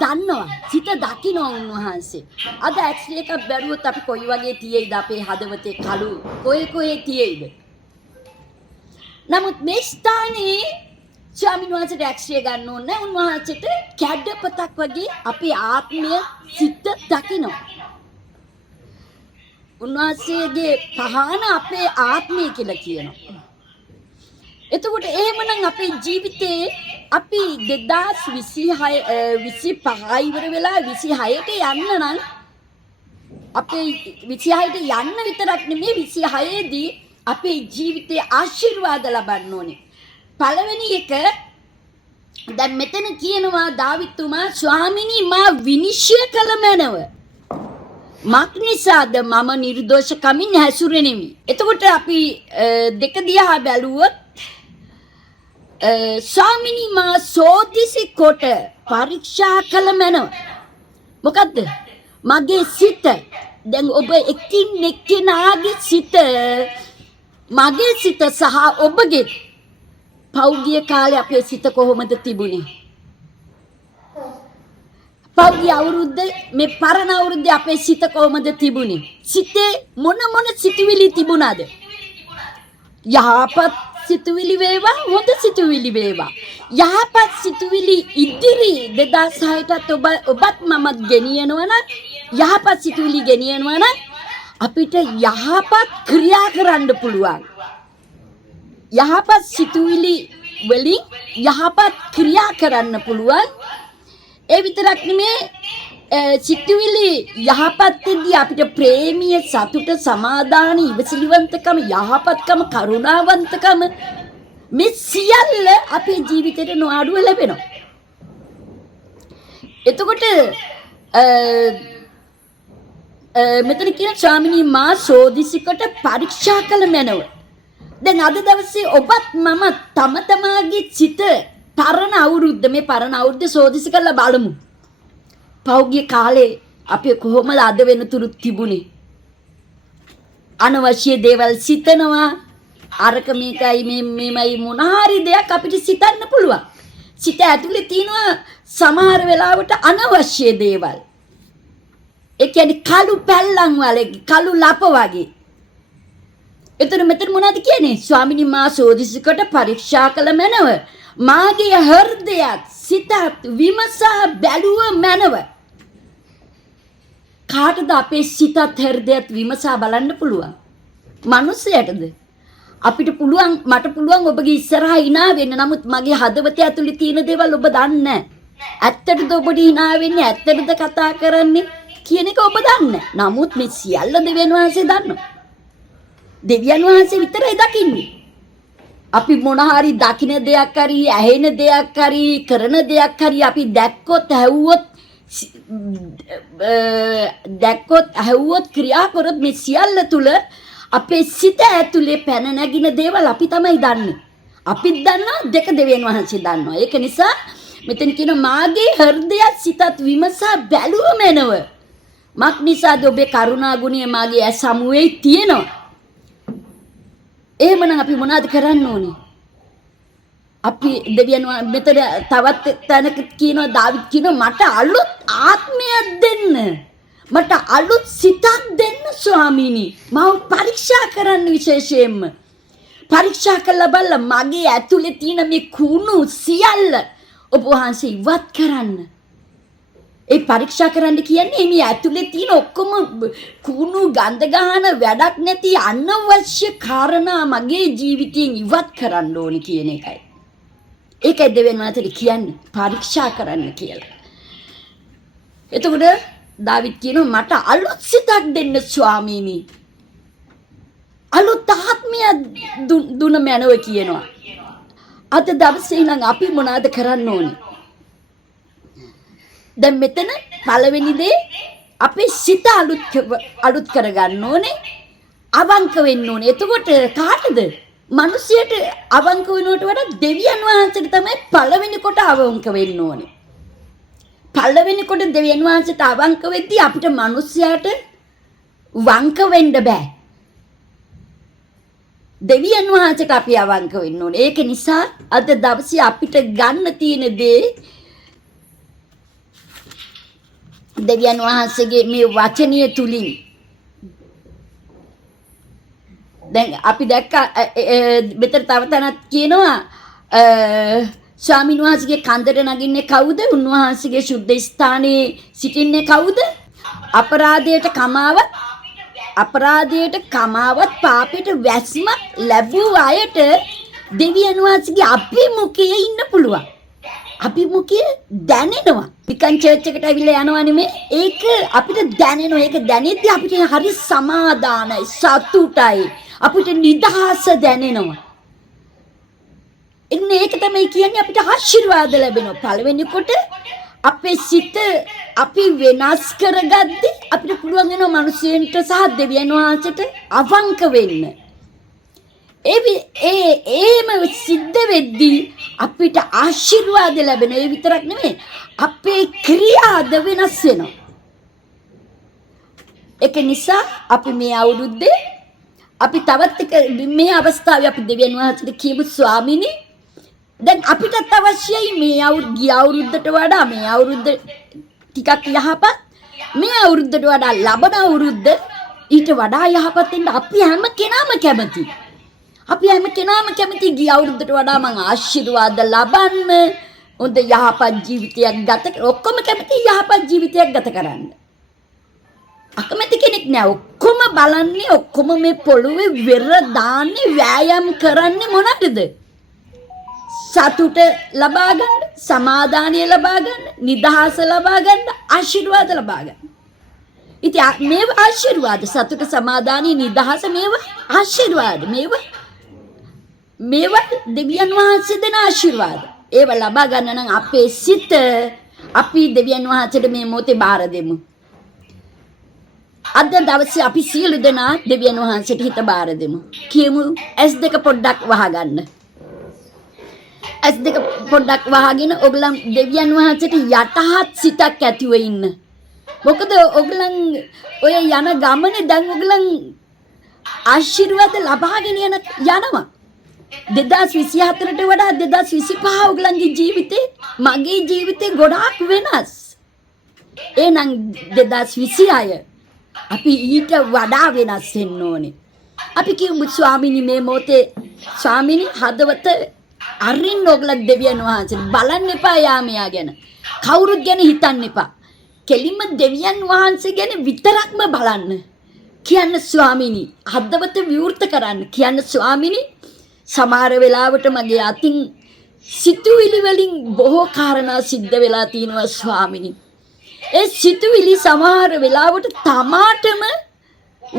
දන්නවා. සිත දකිනවා උන්වහන්සේ. අද ඇක්සිඩන්ට් එකක් බැලුවොත් අපි කොයි වගේ තියෙයිද අපේ හදවතේ කළු කොහේ තියෙයිද? නමුත් මේ ස්ථානයේ ස්වාමීන් වහන්සේට ඇක්සිඩන්ට් ගන්න ඕනේ. උන්වහන්සේට කැඩපතක් වගේ අපේ ආත්මය සිත දකිනවා. උන්වහන්සේගේ පහන අපේ ආත්මය කියලා කියනවා. එතකොට එහෙමනම් අපේ ජීවිතේ අපි 2025 ඉවර වෙලා 26ට යන්න නම් අපේ 26ට යන්න විතරක් නෙමෙයි 26 දී අපේ ජීවිතේ ආශිර්වාද ලබන්න ඕනේ. පළවෙනි එක දැන් මෙතන කියනවා දාවිත්තුමා ස්වාමිනී මා විනිශ්චය කළ මැනව. මක්නිසාද මම නිර්දෝෂ කමින් හැසුරෙනෙමි. එතකොට අපි දෙක දිහා බැලුවොත් ස්වාමිනී මා සෝදිසි කොට පරීක්ෂා කළ මැනව. මොකද්ද? මගේ සිත. දැන් ඔබ එකින් එක්කෙනාගේ සිත මගේ සිත සහ ඔබගේ පෞගිය කාලේ අපේ සිත කොහොමද තිබුණේ? පෞගිය අවුරුද්ද මේ පරණ අවුරුද්දේ අපේ සිත කොහොමද තිබුණේ? සිතේ මොන සිතුවිලි තිබුණාද? යහපත් සිතුවිලි වේවා හොඳ සිතුවිලි වේවා. යහපත් සිතුවිලි ඉදිරි 2006ටත් ඔබත් මමත් ගෙනියනවා නම් යහපත් සිතුවිලි ගෙනියනවා නම් අපිට යහපත් ක්‍රියා කරන්න පුළුවන්. යහපත් සිතුවිලි වලින් යහපත් ක්‍රියා කරන්න පුළුවන්. ඒ විතරක් නෙමේ සිතුවිලි යහපත්ෙදී අපිට ප්‍රේමීය සතුට සමාදාන ඉවසිලිවන්තකම යහපත්කම කරුණාවන්තකම මේ සියල්ල අපේ ජීවිතේට නොඅඩුව ලැබෙනවා. එතකොට මෙතන කියන ස්වාමිනී මා සෝදිසිකට පරීක්ෂා කළ මැනව. දැන් අද දවසේ ඔබත් මම තම තමාගේ සිත පරණ අවුරුද්ද මේ පරණ අවුරුද්ද සෝදිසි කරලා බලමු. පෞගිය කාලේ අපි කොහොමද අද වෙනතුරු තිබුණේ? අනවශ්‍ය දේවල් සිතනවා. අරක මේකයි මේමයි මොන හරි දෙයක් අපිට සිතන්න පුළුවන්. සිත ඇතුලේ තියෙනවා සමහර වෙලාවට අනවශ්‍ය දේවල්. ඒ කියන්නේ කළු පැල්ලම් වගේ කළු ලප වගේ. එතන මෙතන මොනවද කියන්නේ? ස්වාමිනී මා සෝදිසිකට පරීක්ෂා කළ මැනව. මාගේ හෘදයත් සිතත් විමසා බැලුව මැනව. කාටද අපේ සිතත් හෘදයත් විමසා බලන්න පුළුවන්? මිනිස්සයටද? අපිට පුළුවන් මට පුළුවන් ඔබගේ ඉස්සරහා hina වෙන්න. නමුත් මගේ හදවතේ ඇතුලේ තියෙන දේවල් ඔබ දන්නේ නැහැ. ඇත්තටද ඔබට hina වෙන්නේ? ඇත්තටද කතා කරන්නේ කියන එක ඔබ දන්නේ නැහැ. නමුත් මේ සියල්ල දෙවියන් වහන්සේ දන්නවා. දෙවියන් වහන්සේ විතරයි දකින්නේ. අපි මොන හරි දකින්න දෙයක් හරි ඇහෙන දෙයක් හරි කරන දෙයක් හරි අපි දැක්කොත් ඇහුවොත් ක්‍රියා කරොත් මේ සියල්ල තුල අපේ සිත ඇතුලේ පැන නැගින දේවල් අපි තමයි දන්නේ. අපිත් දන්නවා දෙක දෙවියන් වහන්සේ දන්නවා. ඒක නිසා මෙතන කියන මාගේ හෘදයත් සිතත් විමසා බැලුව මැනව. මක් නිසාද ඔබේ කරුණා ගුණය මාගේ ඇස් සමුවේ තියෙනවා. එහෙමනම් අපි මොනවද කරන්න ඕනේ? අපි දෙවියන් මෙතන තවත් තැනක කියනවා දාවිත් කියනවා මට අලුත් ආත්මයක් දෙන්න. මට අලුත් සිතක් දෙන්න ස්වාමීනි. මම පරීක්ෂා කරන්න විශේෂයෙන්ම. පරීක්ෂා කළා බලලා මගේ ඇතුලේ තියෙන මේ කුණු සියල්ල ඔබ වහන්සේ ඉවත් කරන්න. ඒ පරීක්ෂා කරන්න කියන්නේ මේ ඇතුලේ තියෙන ඔක්කොම කුණු ගඳ ගහන වැඩක් නැති අනවශ්‍ය කාරණා මගේ ජීවිතයෙන් ඉවත් කරන්න ඕනි කියන එකයි. ඒකයි දෙවියන් වහන්සේ කියන්නේ පරීක්ෂා කරන්න කියලා. එතකොට දාවිත් කියනවා මට අලුත් සිතක් දෙන්න ස්වාමීනි. අලුත් ආත්මයක් දුන මැනව කියනවා. අද දවසේ නම් අපි මොනවද කරන්න ඕනේ? දැන් මෙතන පළවෙනි දේ අපේ සිත අලුත් කරගන්න ඕනේ. අවංක වෙන්න ඕනේ. එතකොට කාටද? මිනිසියට අවංක වෙනවට වඩා දෙවියන් වහන්සේට තමයි පළවෙනි කොට අවංක වෙන්න ඕනේ. පළවෙනි කොට දෙවියන් වහන්සේට අවංක වෙද්දී අපිට මිනිසයාට වංක වෙන්න බෑ. දෙවියන් වහන්සේට අපි අවංක වෙන්න ඕනේ. ඒක නිසා අද දවසේ අපිට ගන්න තියෙන දේ දෙවියන් වහන්සේගේ මේ වචනීය තුලින් දැන් අපි දැක්ක මෙතන තව තැනක් කියනවා ස්වාමීන් වහන්සේගේ කන්දට නගින්නේ කවුද? උන්වහන්සේගේ සුද්ධ ස්ථානයේ සිටින්නේ කවුද? අපරාධයට කමාවත් පාපයට වැස්මක් ලැබූ අයට දෙවියන් වහන්සේගේ අභිමුඛයේ ඉන්න පුළුවන්. අභිමුඛය දැනෙනවා. නිකන් චර්ච් එකට ඇවිල්ලා යනවා නෙමෙයි. ඒක අපිට දැනෙනවා. ඒක දැනෙද්දි අපිට හරි සමාදානයි, සතුටයි. අපිට නිදහස දැනෙනවා. එන්නේ ඒක තමයි කියන්නේ අපිට ආශිර්වාද ලැබෙනවා. පළවෙනි කොට අපේ සිත අපි වෙනස් කරගද්දි අපිට පුළුවන් වෙනවා මිනිසෙන්ට සහ දෙවියන් වහන්සේට අවංක වෙන්න. ඒම සිද්ධ වෙද්දී අපිට ආශිර්වාද ලැබෙන. ඒ විතරක් නෙමෙයි අපේ ක්‍රියාද වෙනස් වෙනවා. ඒක නිසා අපි මේ අවුරුද්දේ අපි තවත් මේ අවස්ථාවේ අපි දෙවියන් වහන්සේට කියමු ස්වාමීනි දැන් අපිටත් අවශ්‍යයි මේ ගිය අවුරුද්දට වඩා මේ අවුරුද්ද ටිකක් යහපත් මේ අවුරුද්දට වඩා ලබන අවුරුද්ද ඊට වඩා යහපත් වෙන්න අපි හැම කෙනාම කැමතියි. අපි හැම කෙනාම කැමති ගිය අවුරුද්දට වඩා මං ආශිර්වාද ලබන්න හොඳ යහපත් ජීවිතයක් ගත ඔක්කොම කැමති යහපත් ජීවිතයක් ගත කරන්න. අකමැති කෙනෙක් නෑ. ඔක්කොම බලන්නේ ඔක්කොම මේ පොළොවේ වෙර දාන්නේ වෑයම් කරන්නේ මොනටද? සතුට ලබා ගන්න, සමාදානිය ලබා ගන්න, නිදහස ලබා ගන්න, ආශිර්වාද ලබා ගන්න. ඉතින් මේවා ආශිර්වාද, සතුට, සමාදානිය, නිදහස මේවා ආශිර්වාද. මේවා දෙවියන් වහන්සේ දෙන ආශිර්වාද. ඒවා ලබා ගන්න නම් අපේ සිත අපි දෙවියන් වහන්සේට මේ මොහොතේ බාර දෙමු. අද දවසේ අපි සියලු දෙනා දෙවියන් වහන්සේට හිත බාර දෙමු. කියමු S2 පොඩ්ඩක් වහගන්න. S2 පොඩ්ඩක් වහගෙන ඔයගලන් දෙවියන් වහන්සේට යටහත් සිතක් ඇතිව ඉන්න. මොකද ඔයගලන් ඔය යන ගමනේ දැන් ඔයගලන් ආශිර්වාද ලබාගෙන යනවා. 2024ට වඩා 2025 ඔයගලන්ගේ ජීවිතේ මගේ ජීවිතේ ගොඩාක් වෙනස්. එහෙනම් 2026 අපි ඊට වඩා වෙනස් වෙන්න ඕනේ. අපි කියමු ස්වාමීනි මේ මොහොතේ ස්වාමීනි හදවත අරින්න ඔයගලන් දෙවියන් වහන්සේට බලන්න එපා යාමියා ගැන. කවුරුත් ගැන හිතන්න එපා. කෙලින්ම දෙවියන් වහන්සේ ගැන විතරක්ම බලන්න. කියන්න ස්වාමීනි හදවත විවෘත කරන්න. කියන්න ස්වාමීනි සමහර වෙලාවට මගේ අතින් සිතුවිලි වලින් බොහෝ කාරණා සිද්ධ වෙලා තියෙනවා ස්වාමීනි. ඒ සිතුවිලි සමහර වෙලාවට තමාටම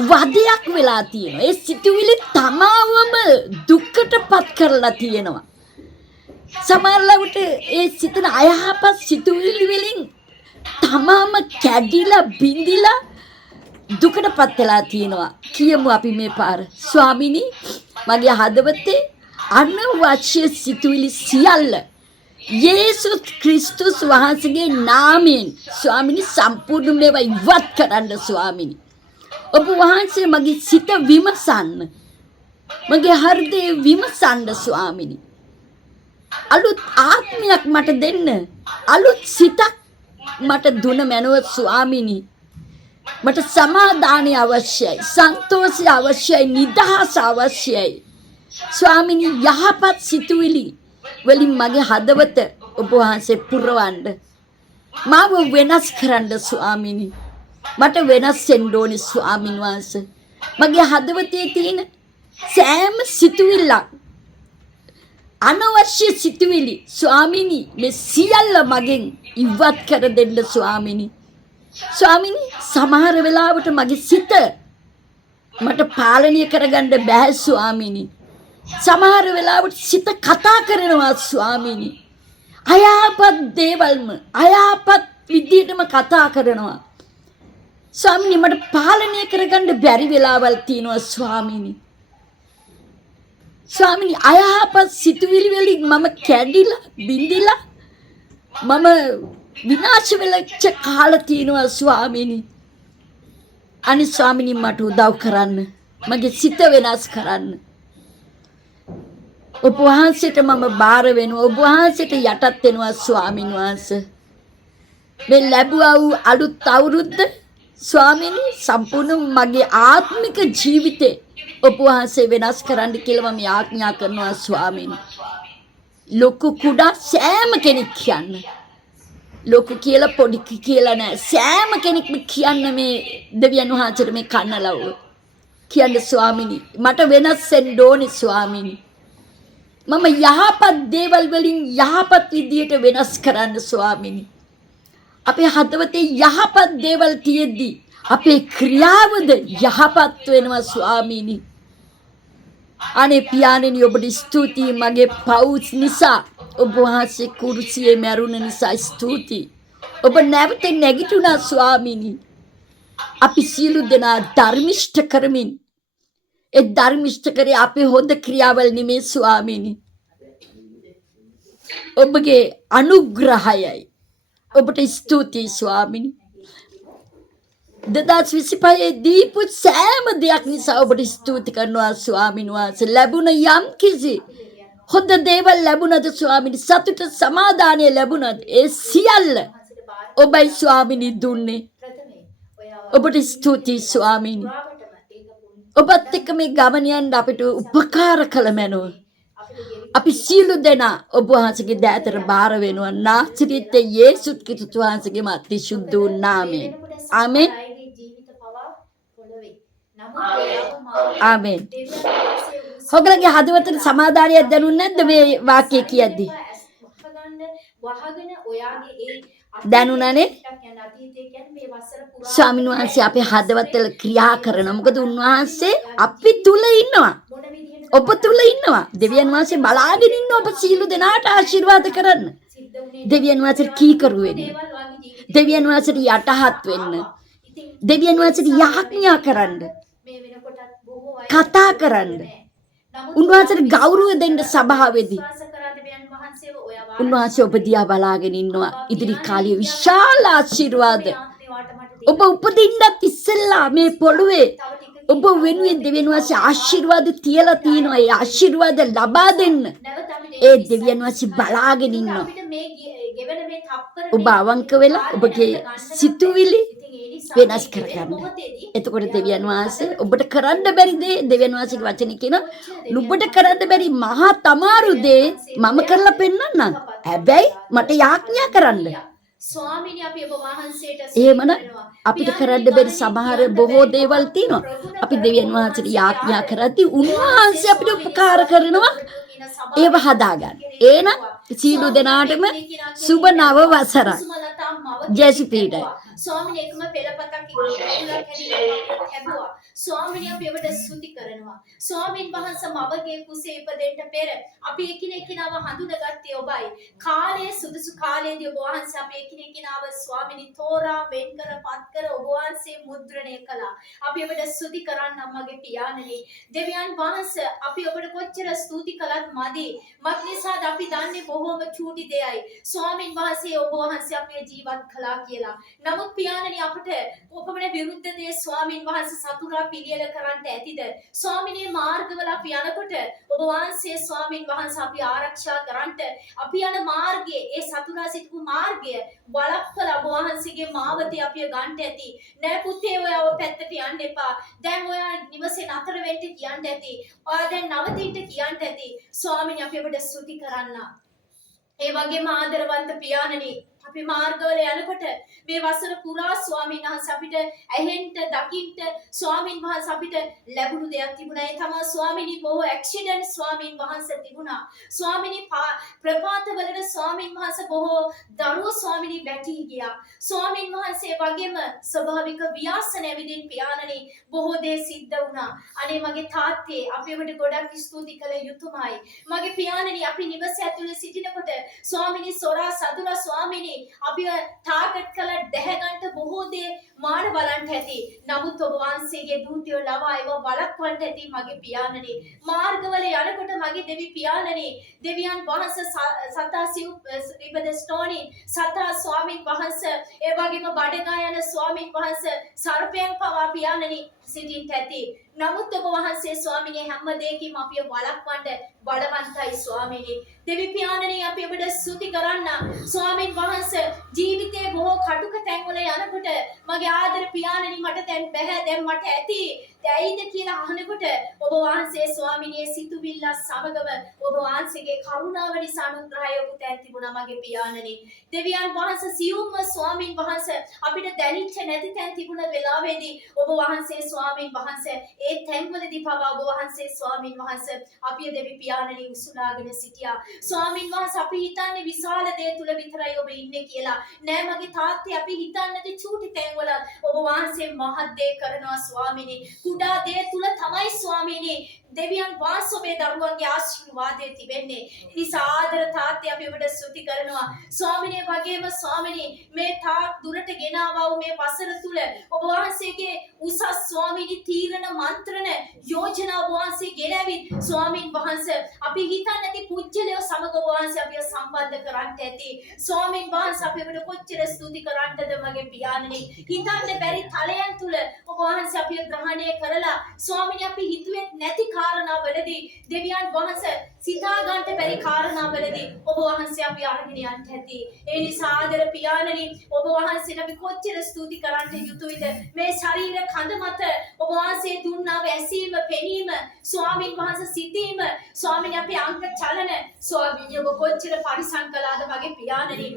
වදයක් වෙලා තියෙනවා. ඒ සිතුවිලි තමාවම දුක්කටපත් කරලා තියෙනවා. සමහරවිට ඒ සිතන අයහපත් සිතුවිලි වලින් තමාම කැඩිලා බිඳිලා දුකටපත් වෙලා තියෙනවා. කියමු අපි මේ පාර ස්වාමීනි මගේ හදවතේ අනවශ්‍ය සිතුවිලි සියල්ල යේසුස් ක්‍රිස්තුස් වහන්සේගේ නාමයෙන් ස්වාමීනි සම්පූර්ණ මේවා ඉවත් කරන්න ස්වාමීනි. ඔබ වහන්සේ මගේ සිත විමසන්න. මගේ හෘදය විමසන්න ස්වාමීනි. අලුත් ආත්මයක් මට දෙන්න. අලුත් සිතක් මට දුන මැනව ස්වාමීනි. මට සමාදානය අවශ්‍යයි. සන්තෝෂය අවශ්‍යයි. නිදහස අවශ්‍යයි. ස්වාමීනි යහපත් සිතුවිලි වලින් මගේ හදවත ඔබ වහන්සේ පුරවන්න. මාව වෙනස් කරන්න ස්වාමීනි. මට වෙනස් වෙන්න ඕනේ ස්වාමීන් වහන්සේ. මගේ හදවතේ තියෙන සෑම සිතුවිල්ලක් අනවශ්‍ය සිතුවිලි ස්වාමීනි මේ සියල්ල මගෙන් ඉවත් කර දෙන්න ස්වාමීනි. ස්වාමීනි සමහර වෙලාවට මගේ සිත මට පාලනය කරගන්න බෑ ස්වාමීනි. සමහර වෙලාවට සිත කතා කරනවා ස්වාමීනි. අයහපත් දේවල්ම අයහපත් විදියටම කතා කරනවා. ස්වාමීනි මට පාලනය කරගන්න බැරි වෙලාවල් තියෙනවා ස්වාමීනි. ස්වාමීනි අයහපත් සිතුවිලි වලින් මම කැඩිලා බිඳිලා මම විනාශ වෙලච්ච කාලා තියෙනවා ස්වාමීනි. අනේ ස්වාමීනි මට උදව් කරන්න. මගේ සිත වෙනස් කරන්න. ඔබ වහන්සේට මම බාර වෙනවා. ඔබ වහන්සේට යටත් වෙනවා ස්වාමීන් වහන්සේ. මේ ලැබුවා වූ අලුත් අවුරුද්ද ස්වාමීනි සම්පූර්ණ මගේ ආත්මික ජීවිතේ ඔබ වහන්සේ වෙනස් කරන්න කියලා මම යාඥා කරනවා ස්වාමීනි. ලොකු කුඩා සෑම කෙනෙක් කියන්න. ලොකු කියලා පොඩි කියලා නෑ. සෑම කෙනෙක්ම කියන්න මේ දෙවියන් වහන්සේට මේ කන්නලව්ව. කියන්න ස්වාමීනි මට වෙනස් වෙන්න ඕනේ ස්වාමීනි. මම යහපත් දේවල් වලින් යහපත් විදියට වෙනස් කරන්න ස්වාමීනි. අපේ හදවතේ යහපත් දේවල් තියෙද්දි අපේ ක්‍රියාවද යහපත් වෙනවා ස්වාමීනි. අනේ පියාණෙනි ඔබට ස්තුතියි මගේ පවුස් නිසා ඔබ වහන්සේ කුරුසියේ මැරුණ නිසා ස්තුතියි. ඔබ නැවත නැගිටුණා ස්වාමීනි. අපි සියලු දෙනා ධර්මිෂ්ඨ කරමින් ඒ ධර්මිෂ්ඨ කරේ අපේ හොඳ ක්‍රියාවල් නෙමේ ස්වාමීනි. ඔබගේ අනුග්‍රහයයි. ඔබට ස්තුතියි ස්වාමීනි. 2025 දීපු සෑම දෙයක් නිසා ඔබට ස්තුති කරනවා ස්වාමීන් වහන්සේ. ලැබුණ යම් කිසි හොඳ දේවල් ලැබුණද ස්වාමීනි, සතුට සමාදානය ලැබුණද ඒ සියල්ල ඔබයි ස්වාමීනි දුන්නේ. ඔබට ස්තුතියි ස්වාමීනි. ඔබත් එක්ක මේ ගමන යන්න අපිට උපකාර කළ මැනව. අපි සියලු දෙනා ඔබ වහන්සේගේ දෑතට බාර වෙනවා. නාසරිත යේසුස් ක්‍රිස්තුස් වහන්සේගේ අතිශුද්ධ වූ නාමයෙන්. ආමෙන්. ආමෙන්. ඔගලගේ හදවතට සමාදානයක් දැනුන්නේ නැද්ද මේ වාක්‍යය කියද්දි? දැනුණානේ? ස්වාමීන් වහන්සේ අපේ හදවතවල ක්‍රියා කරනවා. මොකද උන්වහන්සේ අපි තුල ඉන්නවා. ඔබ තුල ඉන්නවා. දෙවියන් වහන්සේ බලාගෙන ඉන්න ඔබ සීල දෙනාට ආශිර්වාද කරන්න. දෙවියන් වහන්සේට කීකරු වෙන්න. දෙවියන් වහන්සේට යටහත් වෙන්න. දෙවියන් වහන්සේට යාඥා කරන්න. කතා කරන්න. උන්වහන්සේට ගෞරව දෙන්න සභාවේදී. උන්වහන්සේ ඔබ දිහා බලාගෙන ඉන්නවා. ඉදිරි කාලයේ විශාල ආශිර්වාද ඔබ උපදින්නත් ඉස්සෙල්ලා මේ පොළොවේ ඔබ වෙනුවෙන් දෙවියන් වහන්සේ ආශිර්වාද තියලා තියෙනවා. ඒ ආශිර්වාද ලබා දෙන්න ඒ දෙවියන් වහන්සේ බලාගෙන ඉන්නවා. ඔබ අවංක වෙලා ඔබගේ සිතුවිලි වෙනස් කරගන්න. එතකොට දෙවියන් වහන්සේ ඔබට කරන්න බැරි දේ දෙවියන් වහන්සේගේ වචනේ කියන නුඹට කරන්න බැරි මහා තමාරු දේ මම කරලා පෙන්නන්නම්. හැබැයි මට යාඥා කරන්න. ස්වාමීනි අපි ඔබ වහන්සේට එහෙමනම් අපිට කරන්න බැරි සමහර බොහෝ දේවල් තියෙනවා. අපි දෙවියන් වහන්සේට යාඥා කරද්දී උන්වහන්සේ අපිට උපකාර කරනවා ඒව හදාගන්න. එහෙනම් සීල දෙනාටම සුබ නව වසරක්. ජේසු පීඩයි. ස්වාමීනි එකම පෙළපතක් ලැබුවා. ස්වාමීනි අපි ඔබට ස්තුති කරනවා. ස්වාමීන් වහන්සේ මවගේ කුසේ ඉපදෙන්න පෙර අපි එකිනෙකව හඳුනගත්තේ ඔබයි. කාලයේ සුදුසු කාලයේදී ඔබ වහන්සේ අපි එකිනෙකව ස්වාමීනි තෝරා වෙන් කරපත් කර ඔබ වහන්සේ මුද්‍රණය කළා. අපි ඔබට ස්තුති කරන්නම් මගේ පියාණනි. දෙවියන් වහන්සේ අපි ඔබට කොච්චර ස්තුති කළත් මදි. මත් නිසාද අපි දන්නේ බොහොම චූටි දෙයයි. ස්වාමීන් වහන්සේ ඔබ වහන්සේ අපේ ජීවත් කළා කියලා. නමුත් පියාණනි අපට ඔබමණ විරුද්ධ දේ ස්වාමීන් වහන්සේ සතුරා පිළියෙල කරන්න ඇතිද? ස්වාමීනි මාර්ගවල අපි යනකොට ඔබ වහන්සේ ස්වාමීන් වහන්සේ අපි ආරක්ෂා කරන්නට අපි යන මාර්ගයේ ඒ සතුරා සිටපු මාර්ගය වළක්වලා ඔබ වහන්සේගේ මාවතේ අපිව ගන්න ඇති. නෑ පුතේ ඔයාව පැත්තට යන්න එපා. දැන් ඔයා නිවසේ නතර වෙන්න කියන්න ඇති. ඔයා දැන් නවතින්න කියන්න ඇති. ස්වාමීනි අපි ඔබට ස්තුති කරන්න. ඒ වගේම ආදරවන්ත පියාණනි අපි මාර්ගවල යනකොට මේ වසර පුරා ස්වාමීන් වහන්සේ අපිට ඇහෙන්න දකින්න ස්වාමීන් වහන්සේ අපිට ලැබුණු දෙයක් තිබුණා. ඒ තමයි ස්වාමීනි බොහෝ ඇක්සිඩන්ට් ස්වාමීන් වහන්සේ තිබුණා. ස්වාමීනි ප්‍රපාතවලට ස්වාමීන් වහන්සේ බොහෝ දරුවෝ ස්වාමීනි වැටි ගියා. ස්වාමීන් වහන්සේ වගේම ස්වභාවික ව්‍යාසන ඇවිදින් පියාණනි බොහෝ දේ සිද්ධ වුණා. අනේ මගේ තාත්තේ අපි ඔබට ගොඩක් ස්තුති කළ යුතුමයි. මගේ පියාණනි අපි නිවස ඇතුලේ සිටිනකොට ස්වාමීනි සොරා සතුරා ස්වාමීනි අපිව ටාගට් කළා දැහැගන්න බොහෝ දේ මාන බලන්න ඇති. නමුත් ඔබ වහන්සේගේ දූතයෝ ලවා ඒව වළක්වන්න ඇති මගේ පියාණනි. මාර්ගවල යනකොට මගේ දෙවි පියාණනි දෙවියන් වහන්සේ සතා සිව් ස්ටෝනි සතා ස්වාමීන් වහන්සේ ඒ වගේම බඩගා යන ස්වාමීන් වහන්සේ සර්පයන් පවා පියාණනි සිටින් ඇති. නමුත් ඔබ වහන්සේ ස්වාමිනේ හැම දෙයකින්ම අපිව වළක්වන්න බලවන්තයි ස්වාමිනේ. දෙවි පියාණනි අපි ඔබට ස්තුති කරන්න. ස්වාමින් වහන්සේ ජීවිතේ බොහෝ කටුක තැන්වල යනකොට මගේ ආදර පියාණනි මට දැන් බෑ දැන් මට ඇති ඇයිද කියලා අහනකොට ඔබ වහන්සේ ස්වාමිනේ සිතුවිල්ල සමගම ඔබ වහන්සේගේ කරුණාව නිසා අනුග්‍රහය ඔබ තැන් තිබුණා මගේ පියාණනි. දෙවියන් වහන්සේ සියුම්ම ස්වාමින් වහන්සේ අපිට දැනෙච්ච නැති තැන් තිබුණ වෙලාවේදී ඔබ වහන්සේ ස්වාමින් වහන්සේ ඒ තැන්වලදී පවා ඔබ වහන්සේ ස්වාමින් වහන්සේ අපිය දෙවි පියාණනි උසුලාගෙන සිටියා. ස්වාමින් වහන්සේ අපි හිතන්නේ විශාල දේ තුල විතරයි ඔබ ඉන්නේ කියලා. නෑ මගේ තාත්තේ අපි හිතන්නේ චූටි තැන්වල ඔබ වහන්සේ මහත් දේ කරනවා ස්වාමිනේ. කුඩා දේ තුල තමයි ස්වාමිනේ දෙවියන් වහන්සේ ඔබේ දරුවන්ගේ ආශිර්වාදය තිබෙන්නේ. නිසා ආදර තාත්තේ අපි ඔබට ස්තුති කරනවා. ස්වාමිනේ වගේම ස්වාමිනේ මේ තාක් දුරට ගෙනාවා වූ මේ වසර තුල ඔබ වහන්සේගේ උසස් ස්වාමිනේ තීරණ මන්ත්‍රණ යෝජනා ඔබ වහන්සේ ගෙනවිත් ස්වාමින් වහන්සේ අපි හිතන්නේ නැති පුජ්‍යලය සමග ඔබ වහන්සේ අපිව සම්බන්ධ කරන්ට ඇති. ස්වාමින් වහන්සේ අපි ඔබට කොච්චර ස්තුති කරන්නද මගේ පියාණනි. හිතන්න බැරි තලයන් තුල ඔබ වහන්සේ අපිව ග්‍රහණය කරලා ස්වාමිනේ අපි හිතුවේ නැති කාරණාවලදී දෙවියන් වහන්සේ සිතා ගන්නට බැරි කාරණාවලදී ඔබ වහන්සේ අපි අරගෙන යන්න ඇති. ඒ නිසා ආදර පියාණනි ඔබ වහන්සේට අපි කොච්චර ස්තුති කරන්නට යුතුයිද මේ ශරීර කඳ මත ඔබ වහන්සේ දුන්නා වැසීම පෙනීම ස්වාමින් වහන්සේ සිටීම ස්වාමිනේ අපි අංග චලන ස්වාමිනේ ඔබ කොච්චර පරිසම් කළාද මගේ පියාණනි.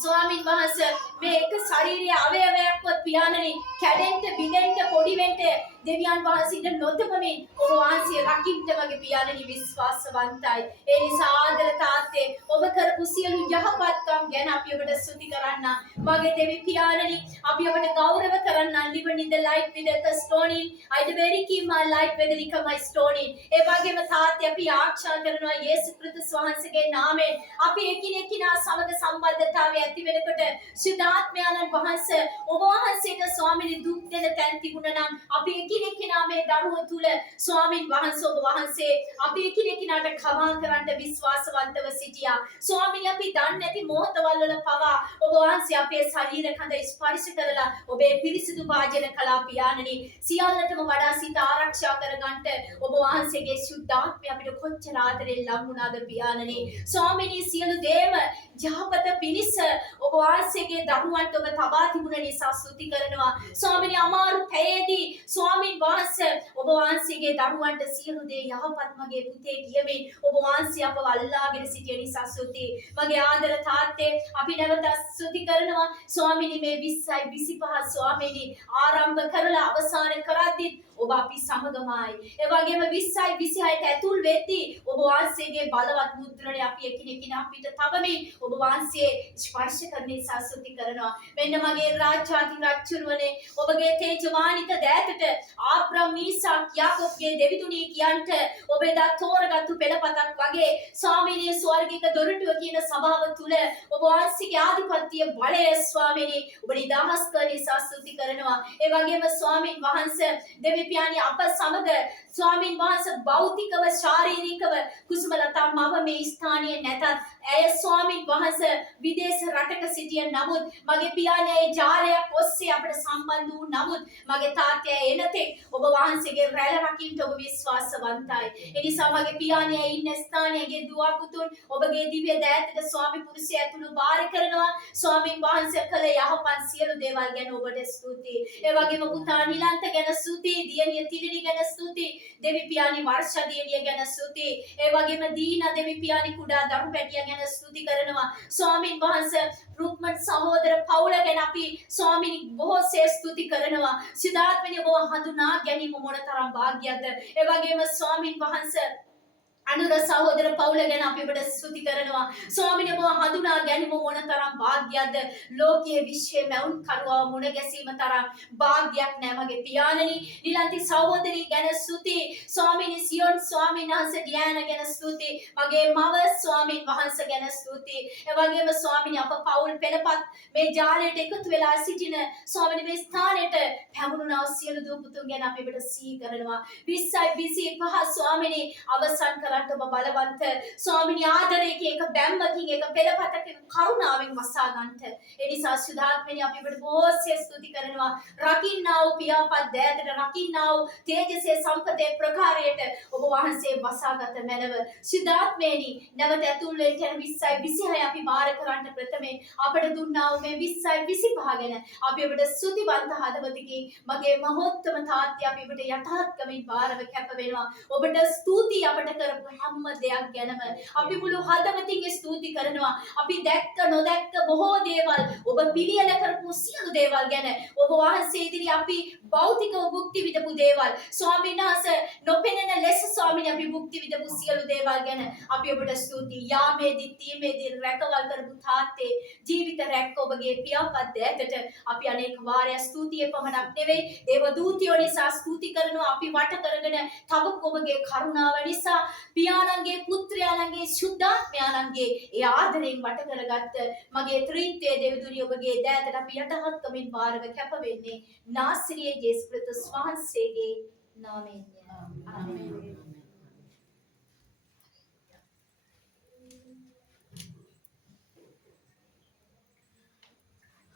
ස්වාමින් වහන්සේ මේ එක ශාරීරික අවයවයක්වත් පියාණනි කැඩෙන්න බිඳෙන්න පොඩි වෙන්න දෙවියන් වහන්සේට නොතබමින් ඔබ වහන්සේ රකින්න මගේ පියාණනි විශ්වාසවන්තයි. ඒ නිසා ආදර තාත්තේ ඔබ කරපු සියලු යහපත්කම් ගැන අපි ඔබට ස්තුති කරන්න. මගේ දෙවි පියාණනි අපි ඔබට ගෞරව කරන්න. living in the light with the stoning I the very keep my life with the my stoning. ඒ වගේම තාත්තේ අපි ආරක්ෂා කරනවා යේසුස් ක්‍රිස්තුස් වහන්සේගේ නාමයෙන්. අපි එකිනෙකිනා සමග සම්බන්ධතාවය ඇති වෙනකොට සුදාත්මයන්න් වහන්සේ ඔබ වහන්සේට ස්වාමිනේ දුක් දෙන තැන් තිබුණා නම් අපි එකිනෙකිනා මේ දරුවෝ තුල ස්වාමින් වහන්සේ ඔබ වහන්සේ අපි එකිනෙකිනාට කමා කරන්න විශ්වාසවන්තව සිටියා. ස්වාමිනේ අපි දන්නේ නැති මොහොතවල වල පවා ඔබ වහන්සේ අපේ ශරීර කඳ ස්පර්ශ කරලා ඔබේ පිරිසිදු වාජන කළා පියාණනි. සියල්ලටම වඩා සිත ආරක්ෂා කරගන්නට ඔබ වහන්සේගේ සුද්ධාත්මය අපිට කොච්චර ආදරෙන් ලං වුණාද පියාණනි. ස්වාමිනේ සියලු දේම යහපත පිණිස ඔබ වහන්සේගේ දරුවන්ට ඔබ තබා තිබුණ නිසා ස්තුති කරනවා. ස්වාමිනේ අමාරු පැයේදී ස්වාමින් වහන්සේ ඔබ වහන්සේගේ දරුවන්ට සියලු දේ යහපත් මගේ පුතේ කියමින් ඔබ වහන්සේ අපව අල්ලාගෙන සිටිය නිසා ස්තුති. මගේ ආදර තාත්තේ අපි නැවත ස්තුති කරනවා. ස්වාමිනේ මේ 20යි 25 ස්වාමිනේ ආරම්භ කරලා අවසන් කරද්දී ඔබ අපි සමගමයි. ඒ වගේම 20යි 26ට ඇතුල් වෙද්දී ඔබ වහන්සේගේ බලවත් මුද්‍රණය අපි එකිනෙකිනා අපිට තබමින් ඔබ වහන්සේ ස්පර්ශ කරන නිසා ස්තුති කරනවා. මෙන්න මගේ රාජාති රජුරුවනේ ඔබගේ තේජවානිත දෑතට ආබ්‍රහම් ඊසාක් යාකෝබ්ගේ දෙවිතුණී කියන්ට ඔබ එදා තෝරගත්තු පෙළපතක් වගේ ස්වාමිනේ ස්වර්ගික දොරටුව කියන සභාව තුල ඔබ වහන්සේගේ ආධිපත්‍ය බලය ස්වාමිනේ ඔබ නිදහස් කරන නිසා ස්තුති කරනවා. ඒ වගේම ස්වාමින් වහන්සේ දෙවි පියාණි අප සමග ස්වාමින් වහන්සේ භෞතිකව ශාරීරිකව කුසුමලතා මව මේ ස්ථානයේ නැතත් ඇය ස්වාමින් වහන්සේ විදේශ රටක සිටිය නමුත් මගේ පියාණි ඒ ජාලයක් ඔස්සේ අපට සම්බන්ධ වූ නමුත් මගේ තාත්තයා එනතේ ඔබ වහන්සේගේ රැළ රකින්න ඔබ විශ්වාසවන්තයි. ඒ නිසා මගේ පියාණි ඉන්න ස්ථානයේ දුව පුතුන් ඔබගේ දිව්‍ය දෑතට ස්වාමි පුරුෂය ඇතුළු බාර කරනවා. ස්වාමින් වහන්සේ කළ යහපත් සියලු දේවල් ගැන ඔබට ස්තුතියි. ඒ වගේම පුතා නිලන්ත ගැන ස්තුතියි. දියණිය තිලිනි ගැන ස්තුතියි. දෙවි පියාණි වර්ෂා දියණිය ගැන ස්තුතියි. ඒ වගේම දීනා දෙවි පියාණි කුඩා දරු පැටියා ගැන ස්තුති කරනවා. ස්වාමින් වහන්සේ රුක්මන් සහෝදර පවුල ගැන අපි ස්වාමිනි බොහෝසේ ස්තුති කරනවා. සිතාත්මනි ඔබ හඳුනා ගැනීම මොනතරම් වාග්යද. ඒ වගේම ස්වාමින් වහන්සේ අනුර සහෝදර පවුල ගැන අපි ඔබට ස්තුති කරනවා. ස්වාමිනේ ඔබ හඳුනා ගැනීම මොනතරම් වාග්යද. ලෝකයේ විශ්වයේ මවුන් කරුවා මුණ ගැසීම තරම් වාග්යක් නැහැ මගේ පියාණනි. නිලන්ති සහෝදරි ගැන ස්තුති. ස්වාමිනේ සියොන් ස්වාමීන් වහන්සේ ඩියානා ගැන ස්තුති. මගේ මව ස්වාමීන් වහන්සේ ගැන ස්තුති. ඒ වගේම ස්වාමිනේ අප පවුල් පෙළපත් මේ ජාලයට එකතු වෙලා සිටින ස්වාමිනේ මේ ස්ථානයට පැමුණුනා සියලු දූ පුතුන් ගැන අපි ඔබට සිහි කරනවා. 20යි 25 ස්වාමිනේ අවසන් කරන්න ඔබ බලවන්ත ස්වාමිනී ආදරයකින් එක බැම්මකින් එක පෙළපතකින් කරුණාවෙන් වසා ගන්නට ඒ නිසා සුදාත්මනි අපි ඔබට බොහෝසේ ස්තුති කරනවා රකින්නා වූ පියාපත් දෑතට රකින්නා වූ තේජසේ සම්පතේ ප්‍රකාරයට ඔබ වහන්සේ වසාගත මැනව සුදාත්මනි නැවත ඇතුල් වෙන්න 20යි 26යි අපි බාර කරන්න ප්‍රථමයෙන් අපට දුන්නා වූ මේ 20යි 25 ගැන අපි ඔබට ස්තුතිවන්ත හදවතකින් මගේ මහෝත්තම තාත්‍ය අපි ඔබට යථාර්ථකමින් බාරව කැප වෙනවා ඔබට ස්තුති අපට කරපු හැම දෙයක් ගැනම අපි මුළු හදවතින් ස්තුති කරනවා අපි දැක්ක නොදැක්ක බොහෝ දේවල් ඔබ පිළියෙල කරපු සියලු දේවල් ගැන ඔබ වහන්සේ ඉදිරියේ අපි භෞතිකව භුක්ති විඳපු දේවල් ස්වාමීන් වහන්සේ නොපෙනෙන ලෙස ස්වාමීන් අපි භුක්ති විඳපු සියලු දේවල් ගැන අපි ඔබට ස්තුතියි යාමේදී තීමේදී රැකවල් කරපු තාත්තේ ජීවිත රැක්ක ඔබගේ පියාපත් දෑතට අපි අනේක වාරයක් ස්තුතිය පමණක් නෙවෙයි දේව දූතයෝ නිසා ස්තුති කරනවා අපි වට කරගෙන තවක ඔබගේ කරුණාව නිසා පියාණන්ගේ පුත්‍රයාණන්ගේ සුද්ධාත්මයාණන්ගේ ඒ ආදරයෙන් වට කරගත්ත මගේ ත්‍රිත්වයේ දෙවිදුරිය ඔබගේ දෑතට අපි යටහත්කමින් බාරව කැප වෙන්නේ නාසරියේ ජේසුස් ක්‍රිස්තුස් වහන්සේගේ නාමයෙන් ආමේන්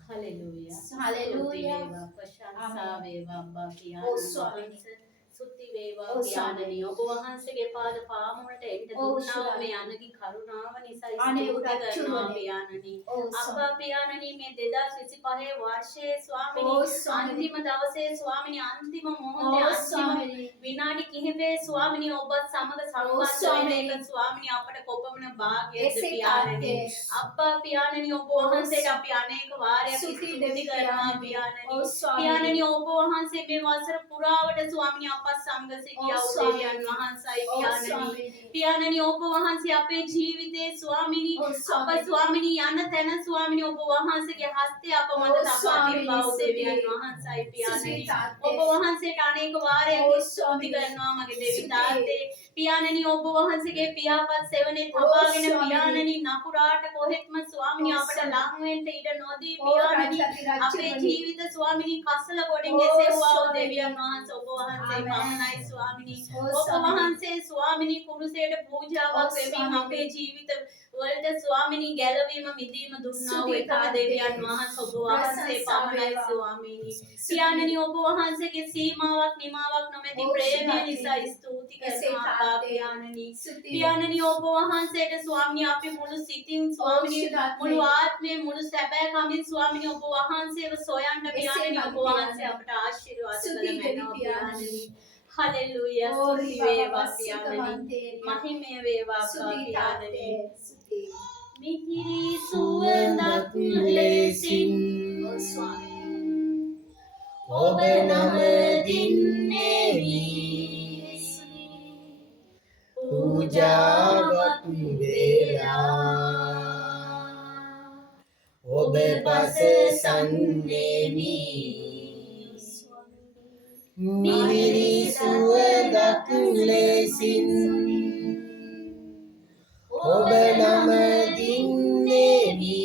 Hallelujah. Hallelujah. ප්‍රශංසා වේවා අබ්බා Oh, පියාණන් ස්වාමීනි. වහන්සේ. සුත්ති වේවා Oh, පියාණනි ඔබ වහන්සේගේ පාද පාමුලට එන්න Oh, දුන්නා මේ අනගි කරුණාව නිසා අනේ ස්තුති කරනවා උදච්චුවනේ. පියාණනි Oh, අබ්බා පියාණනි මේ 2025 වර්ෂයේ ස්වාමිනී Oh, ස්වාමීනි. අන්තිම දවසේ ස්වාමිනී අන්තිම මොහොතේ Oh, අන්තිම ස්වාමීනි. විනාඩි කිහිපේ ස්වාමිනී ඔබත් සමග සම්බන්ධ ස්වාමීනි. වෙන එක ස්වාමිනී අපට කොපමණ භාග්‍යද එසේ පියාණනි තාත්තේ. අබ්බා පියාණනි ඔබ වහන්සේට අපි අනේක වාරයක් ස්තුති ස්තුති කරනවා පියාණනි Oh, ස්වාමීනි. පියාණනි ඔබ වහන්සේ මේ වසර පුරාවට ස්වාමිනී අපත් සමග සිටියා Oh, වූ ස්වාමීනි. දෙවියන් වහන්සේයි Oh, පියාණනි ස්වාමීනි. පියාණනි ඔබ වහන්සේ අපේ ජීවිතේ ස්වාමිනී Oh, අප ස්වාමීනි. ස්වාමිනී යන තැන ස්වාමිනී ඔබ වහන්සේගේ හස්තය අප මත Oh, තබා ස්වාමීනි. තිබා වූ දෙවියන් ස්තුතියි. වහන්සේයි පියාණනි ස්තුතියි තාත්තේ. ඔබ වහන්සේට අනේක වාරයක් Oh, ස්තුති ස්වාමීනි. කරනවා මගේ දෙවි ස්තුතියි. තාත්තේ පියාණනි ඔබ වහන්සේගේ පියාපත් සෙවණේ Oh, තබාගෙන ස්වාමීනි. පියාණනි නපුරාට කොහෙත්ම ස්වාමිනී Oh, අපට ස්වාමීනි. ලං වෙන්න ඉඩ නොදී Oh, පියාණනි රජ අපේ රජ ජීවිත ස්වාමිනී කසල ගොඩින් Oh, එසෙව්වා වූ ස්වාමීනි. දෙවියන් වහන්සේ ඔබ වහන්සේ Amen. පමණයි ස්වාමිනී Oh, ඔබ ස්වාමීනි. වහන්සේ ස්වාමිනී කුරුසයට Oh, පූජාවක් වෙමින් ස්වාමීනි. අපේ ජීවිත වලට ස්වාමිනී ගැලවීම මිදීම දුන්නා වූ ස්තුතියි එකම තාත්තේ. දෙවියන් වහන්සේ ඔබ වහන්සේ ප්‍රශංසා පමණයි වේවා. ස්වාමිනී පියාණනි ඔබ වහන්සේගේ සීමාවක් නිමාවක් නොමැති Oh, ප්‍රේමය ස්වාමීනි. නිසා ස්තුති එසේ කරනවා තාත්තේ. පියාණනි ස්තුතියි. පියාණනි ඔබ වහන්සේට ස්වාමිනී අපි මුළු සිතින් ස්වාමිනී ශිරාත්මේ. මුළු ආත්මේ මුළු සැබෑ කමින් ස්වාමිනී ඔබ වහන්සේව සොයන්න පියාණනි ඔබ වහන්සේ අපට ආශිර්වාද ස්තුතියි කරනවා දෙවි පියාණනි පියාණනි. හලෙලූයා Oh, ස්තුති රිබා වේවා බබා පියාණනි සිතවන්තේ. මහිමය වේවා ස්තුතියි පියාණනි තාත්තේ. ස්තුතියි. මිහිරි සුවඳක් ලෙසින් Oh, ස්වාමීනි. ඔබ නමදින්නේවි පූජාවක් වේලා ඔබ පස සම්දෙමි මිහිරි සුවඳක් ලෙසින් ඔබ නමදින්නේවි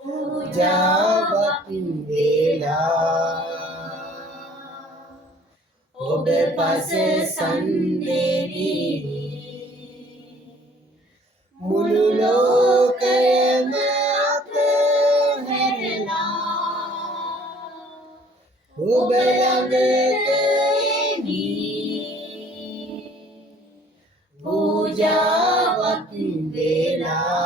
පූජාවක් වේලා ඔබ පස සම්දෙමි මුළු ලෝකයම අතහැරලා ඔබ ළඟට එමි පූජාවක් වේලා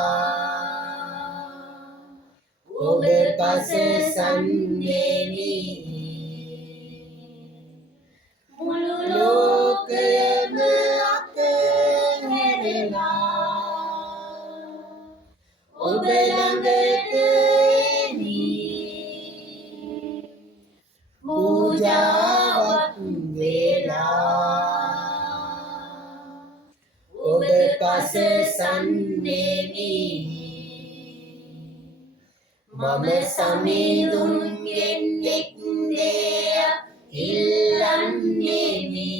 ඔබ පස සම්දෙමි මුළු ලෝකයම අතහැරලා ඔබ ළඟට එමි පූජාවක් වේලා ඔබ පස සම්දෙමි මම සමිඳුන්ගෙන් එක් දෙයක් ඉල්ලන්නේමි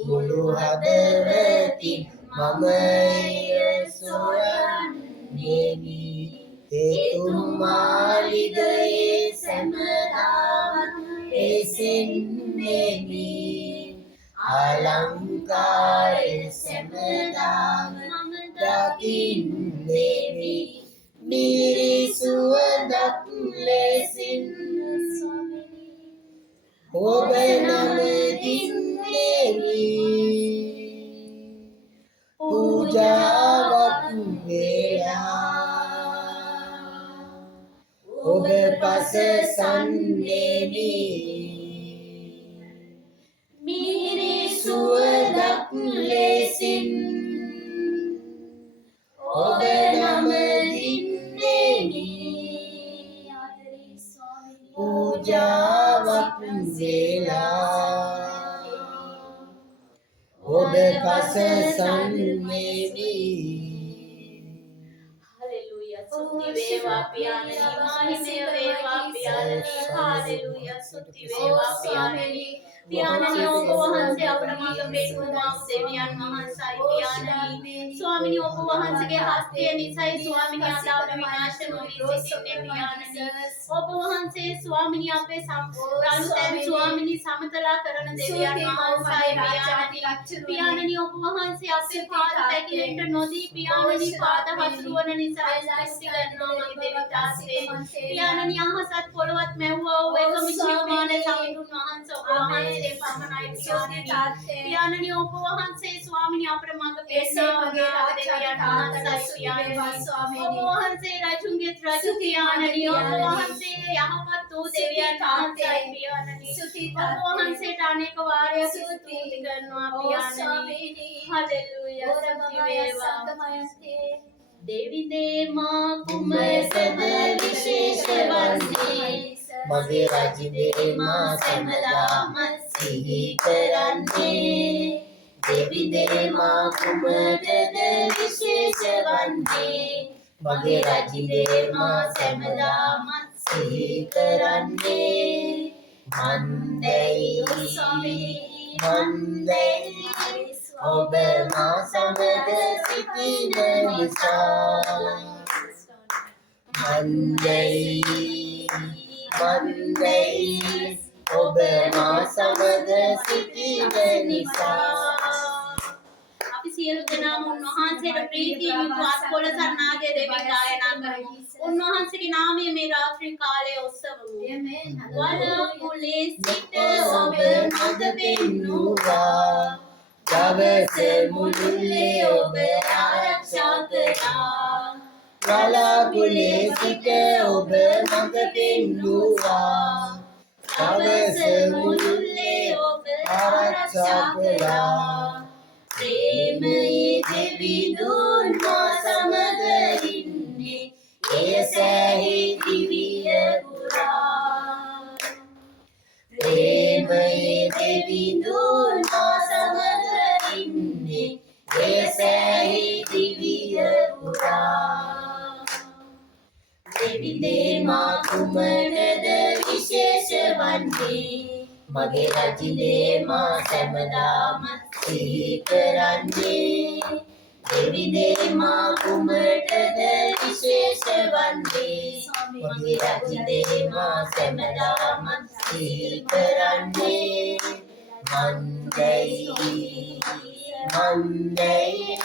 මුළු හදවතින් මම එය සොයන්නේමි එතුමාලිගයේ සැමදාම එසෙන්නේමි අලං කාය සැමදාම දකින්නේමි මිහිරි සුවඳක් ලෙසින් ඔබ නමදින්නේමි පූජාවක් වේලා ඔබ පසසන්නේමි මිහිරි සුවඳක් ලෙසින් ඔබ නමදින්නේමි පූජාවක් වේලා ඔබ පසසන්නේමි Hallelujah. Sutti veva pianani, mahime veva pianani. Hallelujah. Sutti veva pianani. පියාණනි ඔබ වහන්සේ අපට මඟ පෙන්වුවා දෙවියන් වහන්සේයි පියාණනි ස්වාමිනී ඔබ වහන්සේගේ හස්තය නිසයි ස්වාමිනී අද අප විනාශ නොවී සිටින්නේ පියාණනි ඔබ වහන්සේ ස්වාමිනී අපේ සම්පූර්ණ ස්වාමිනී සමතලා කරන දෙවියන් වහන්සේයි පියාණනි ඔබ වහන්සේ අපේ පාද පැකිලෙන්න නොදී පියාණනි පාද හසුරුවන නිසා ස්තුති කරනවා මගේ දෙවිතාසේ පියාණනි අහසත් පොළවත් මැව්වා ඔබ එකම ජීවමාන සමිඳුන් වහන්සේ ඔබ වහන්සේ පියාණනි ඔබ වහන්සේ ස්වාමිනී අපට මඟ පෙන්වනවා දෙවියන් වහන්සේ ඔබ වහන්සේ රජුන්ගේ රජු පියාණනි ඔබ වහන්සේ යහපත් වූ දෙවියන් වහන්සේ පියාණනි ඔබ වහන්සේට අනේක වාරයක් ස්තුති කරනවා පියාණනි හලෙලූයා ස්තුති වේවා देवी दे मां कुमसद विशेष वंदे මගේ රජිනේ මා සැමදාම සිහි කරන්නේ දෙවි දේමා කුමටද විශේෂ වන්නේ මගේ රජිනේ මා සැමදාම සිහි කරන්නේ මන්දයි ඔබ මා සමග සිටින නිසා මන්දයි ඔබ මා සමග සිටින නිසා අපි සියලු දෙනාම උන්වහන්සේට ප්‍රීතියෙන් යුතු අත්කොල සරණාගය දෙවි ගායනා කරමු. උන්වහන්සේගේ නාමයේ මේ රාත්‍රී කාලයේ උත්සවමු. වලකුලේ සිට ඔබ මඟ පෙන්වුවා. දවස මුළුල්ලේ ඔබ ආරක්ෂා කළා. වලකුලේ සිට ඔබ මඟ පෙන්වුවා. දවස මුළුල්ලේ ඔබ ආරක්ෂා කළා. ප්‍රේමයේ දෙවිඳුන් මා සමග ඉන්නේ එය සෑහි දිවිය පුරා. ප්‍රේමයේ දෙවිඳුන් මා සමග ඉන්නේ එය සෑහි දිවිය පුරා. දෙවි දේමා කුමටද විශේෂ වන්නේ මගේ රජිනේ මා සැමදාම සිහි කරන්නේ දෙවි දේමා කුමටද විශේෂ වන්නේ මගේ රජිනේ මා සැමදාම සිහි කරන්නේ මන්දයි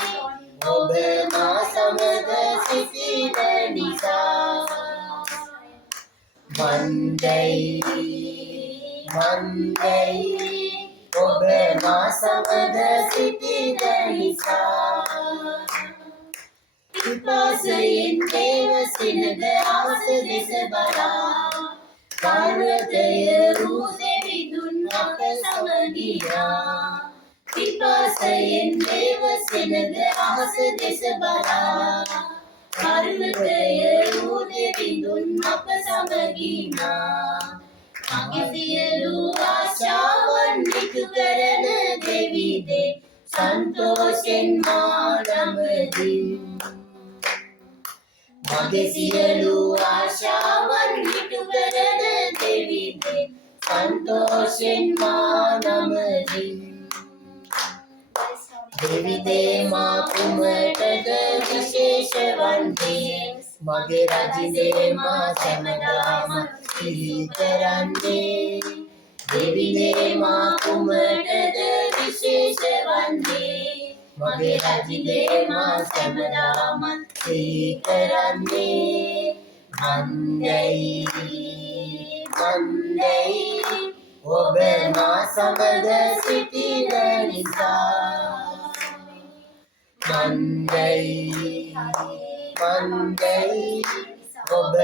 ඔබ මා සමග සිටින නිසා මන්දයි ඔබ මා සමග සිටින නිසා පිපාසයෙන් දේව සිනග ආස දෙස බලා පර්වතය වූ දෙවිඳුන් අප සමගියා. පිපාසයෙන් දේව සිනග ආස දෙස බලා පර්වතය වූ දෙවිඳුන් අප සමගියා. මගේ සියලු ආශාවන් ඉටු කරන දෙවිදේ සන්තෝෂෙන් මා නමදින්. මගේ සියලු ආශාවන් ඉටු කරන දෙවිදේ සන්තෝෂෙන් මා නමදින්. දෙවිදේ මා කුමටද විශේෂ වන්නේ මගේ රජිනේ මා සැමදාම සිහි කරන්නේ. දෙවිදේ මා කුමටද විශේෂ වන්නේ මගේ රජිනේ මා සැමදාම සිහි කරන්නේ මන්දයි ඔබ මා සමග සිටින නිසා මන්දයි ඔබ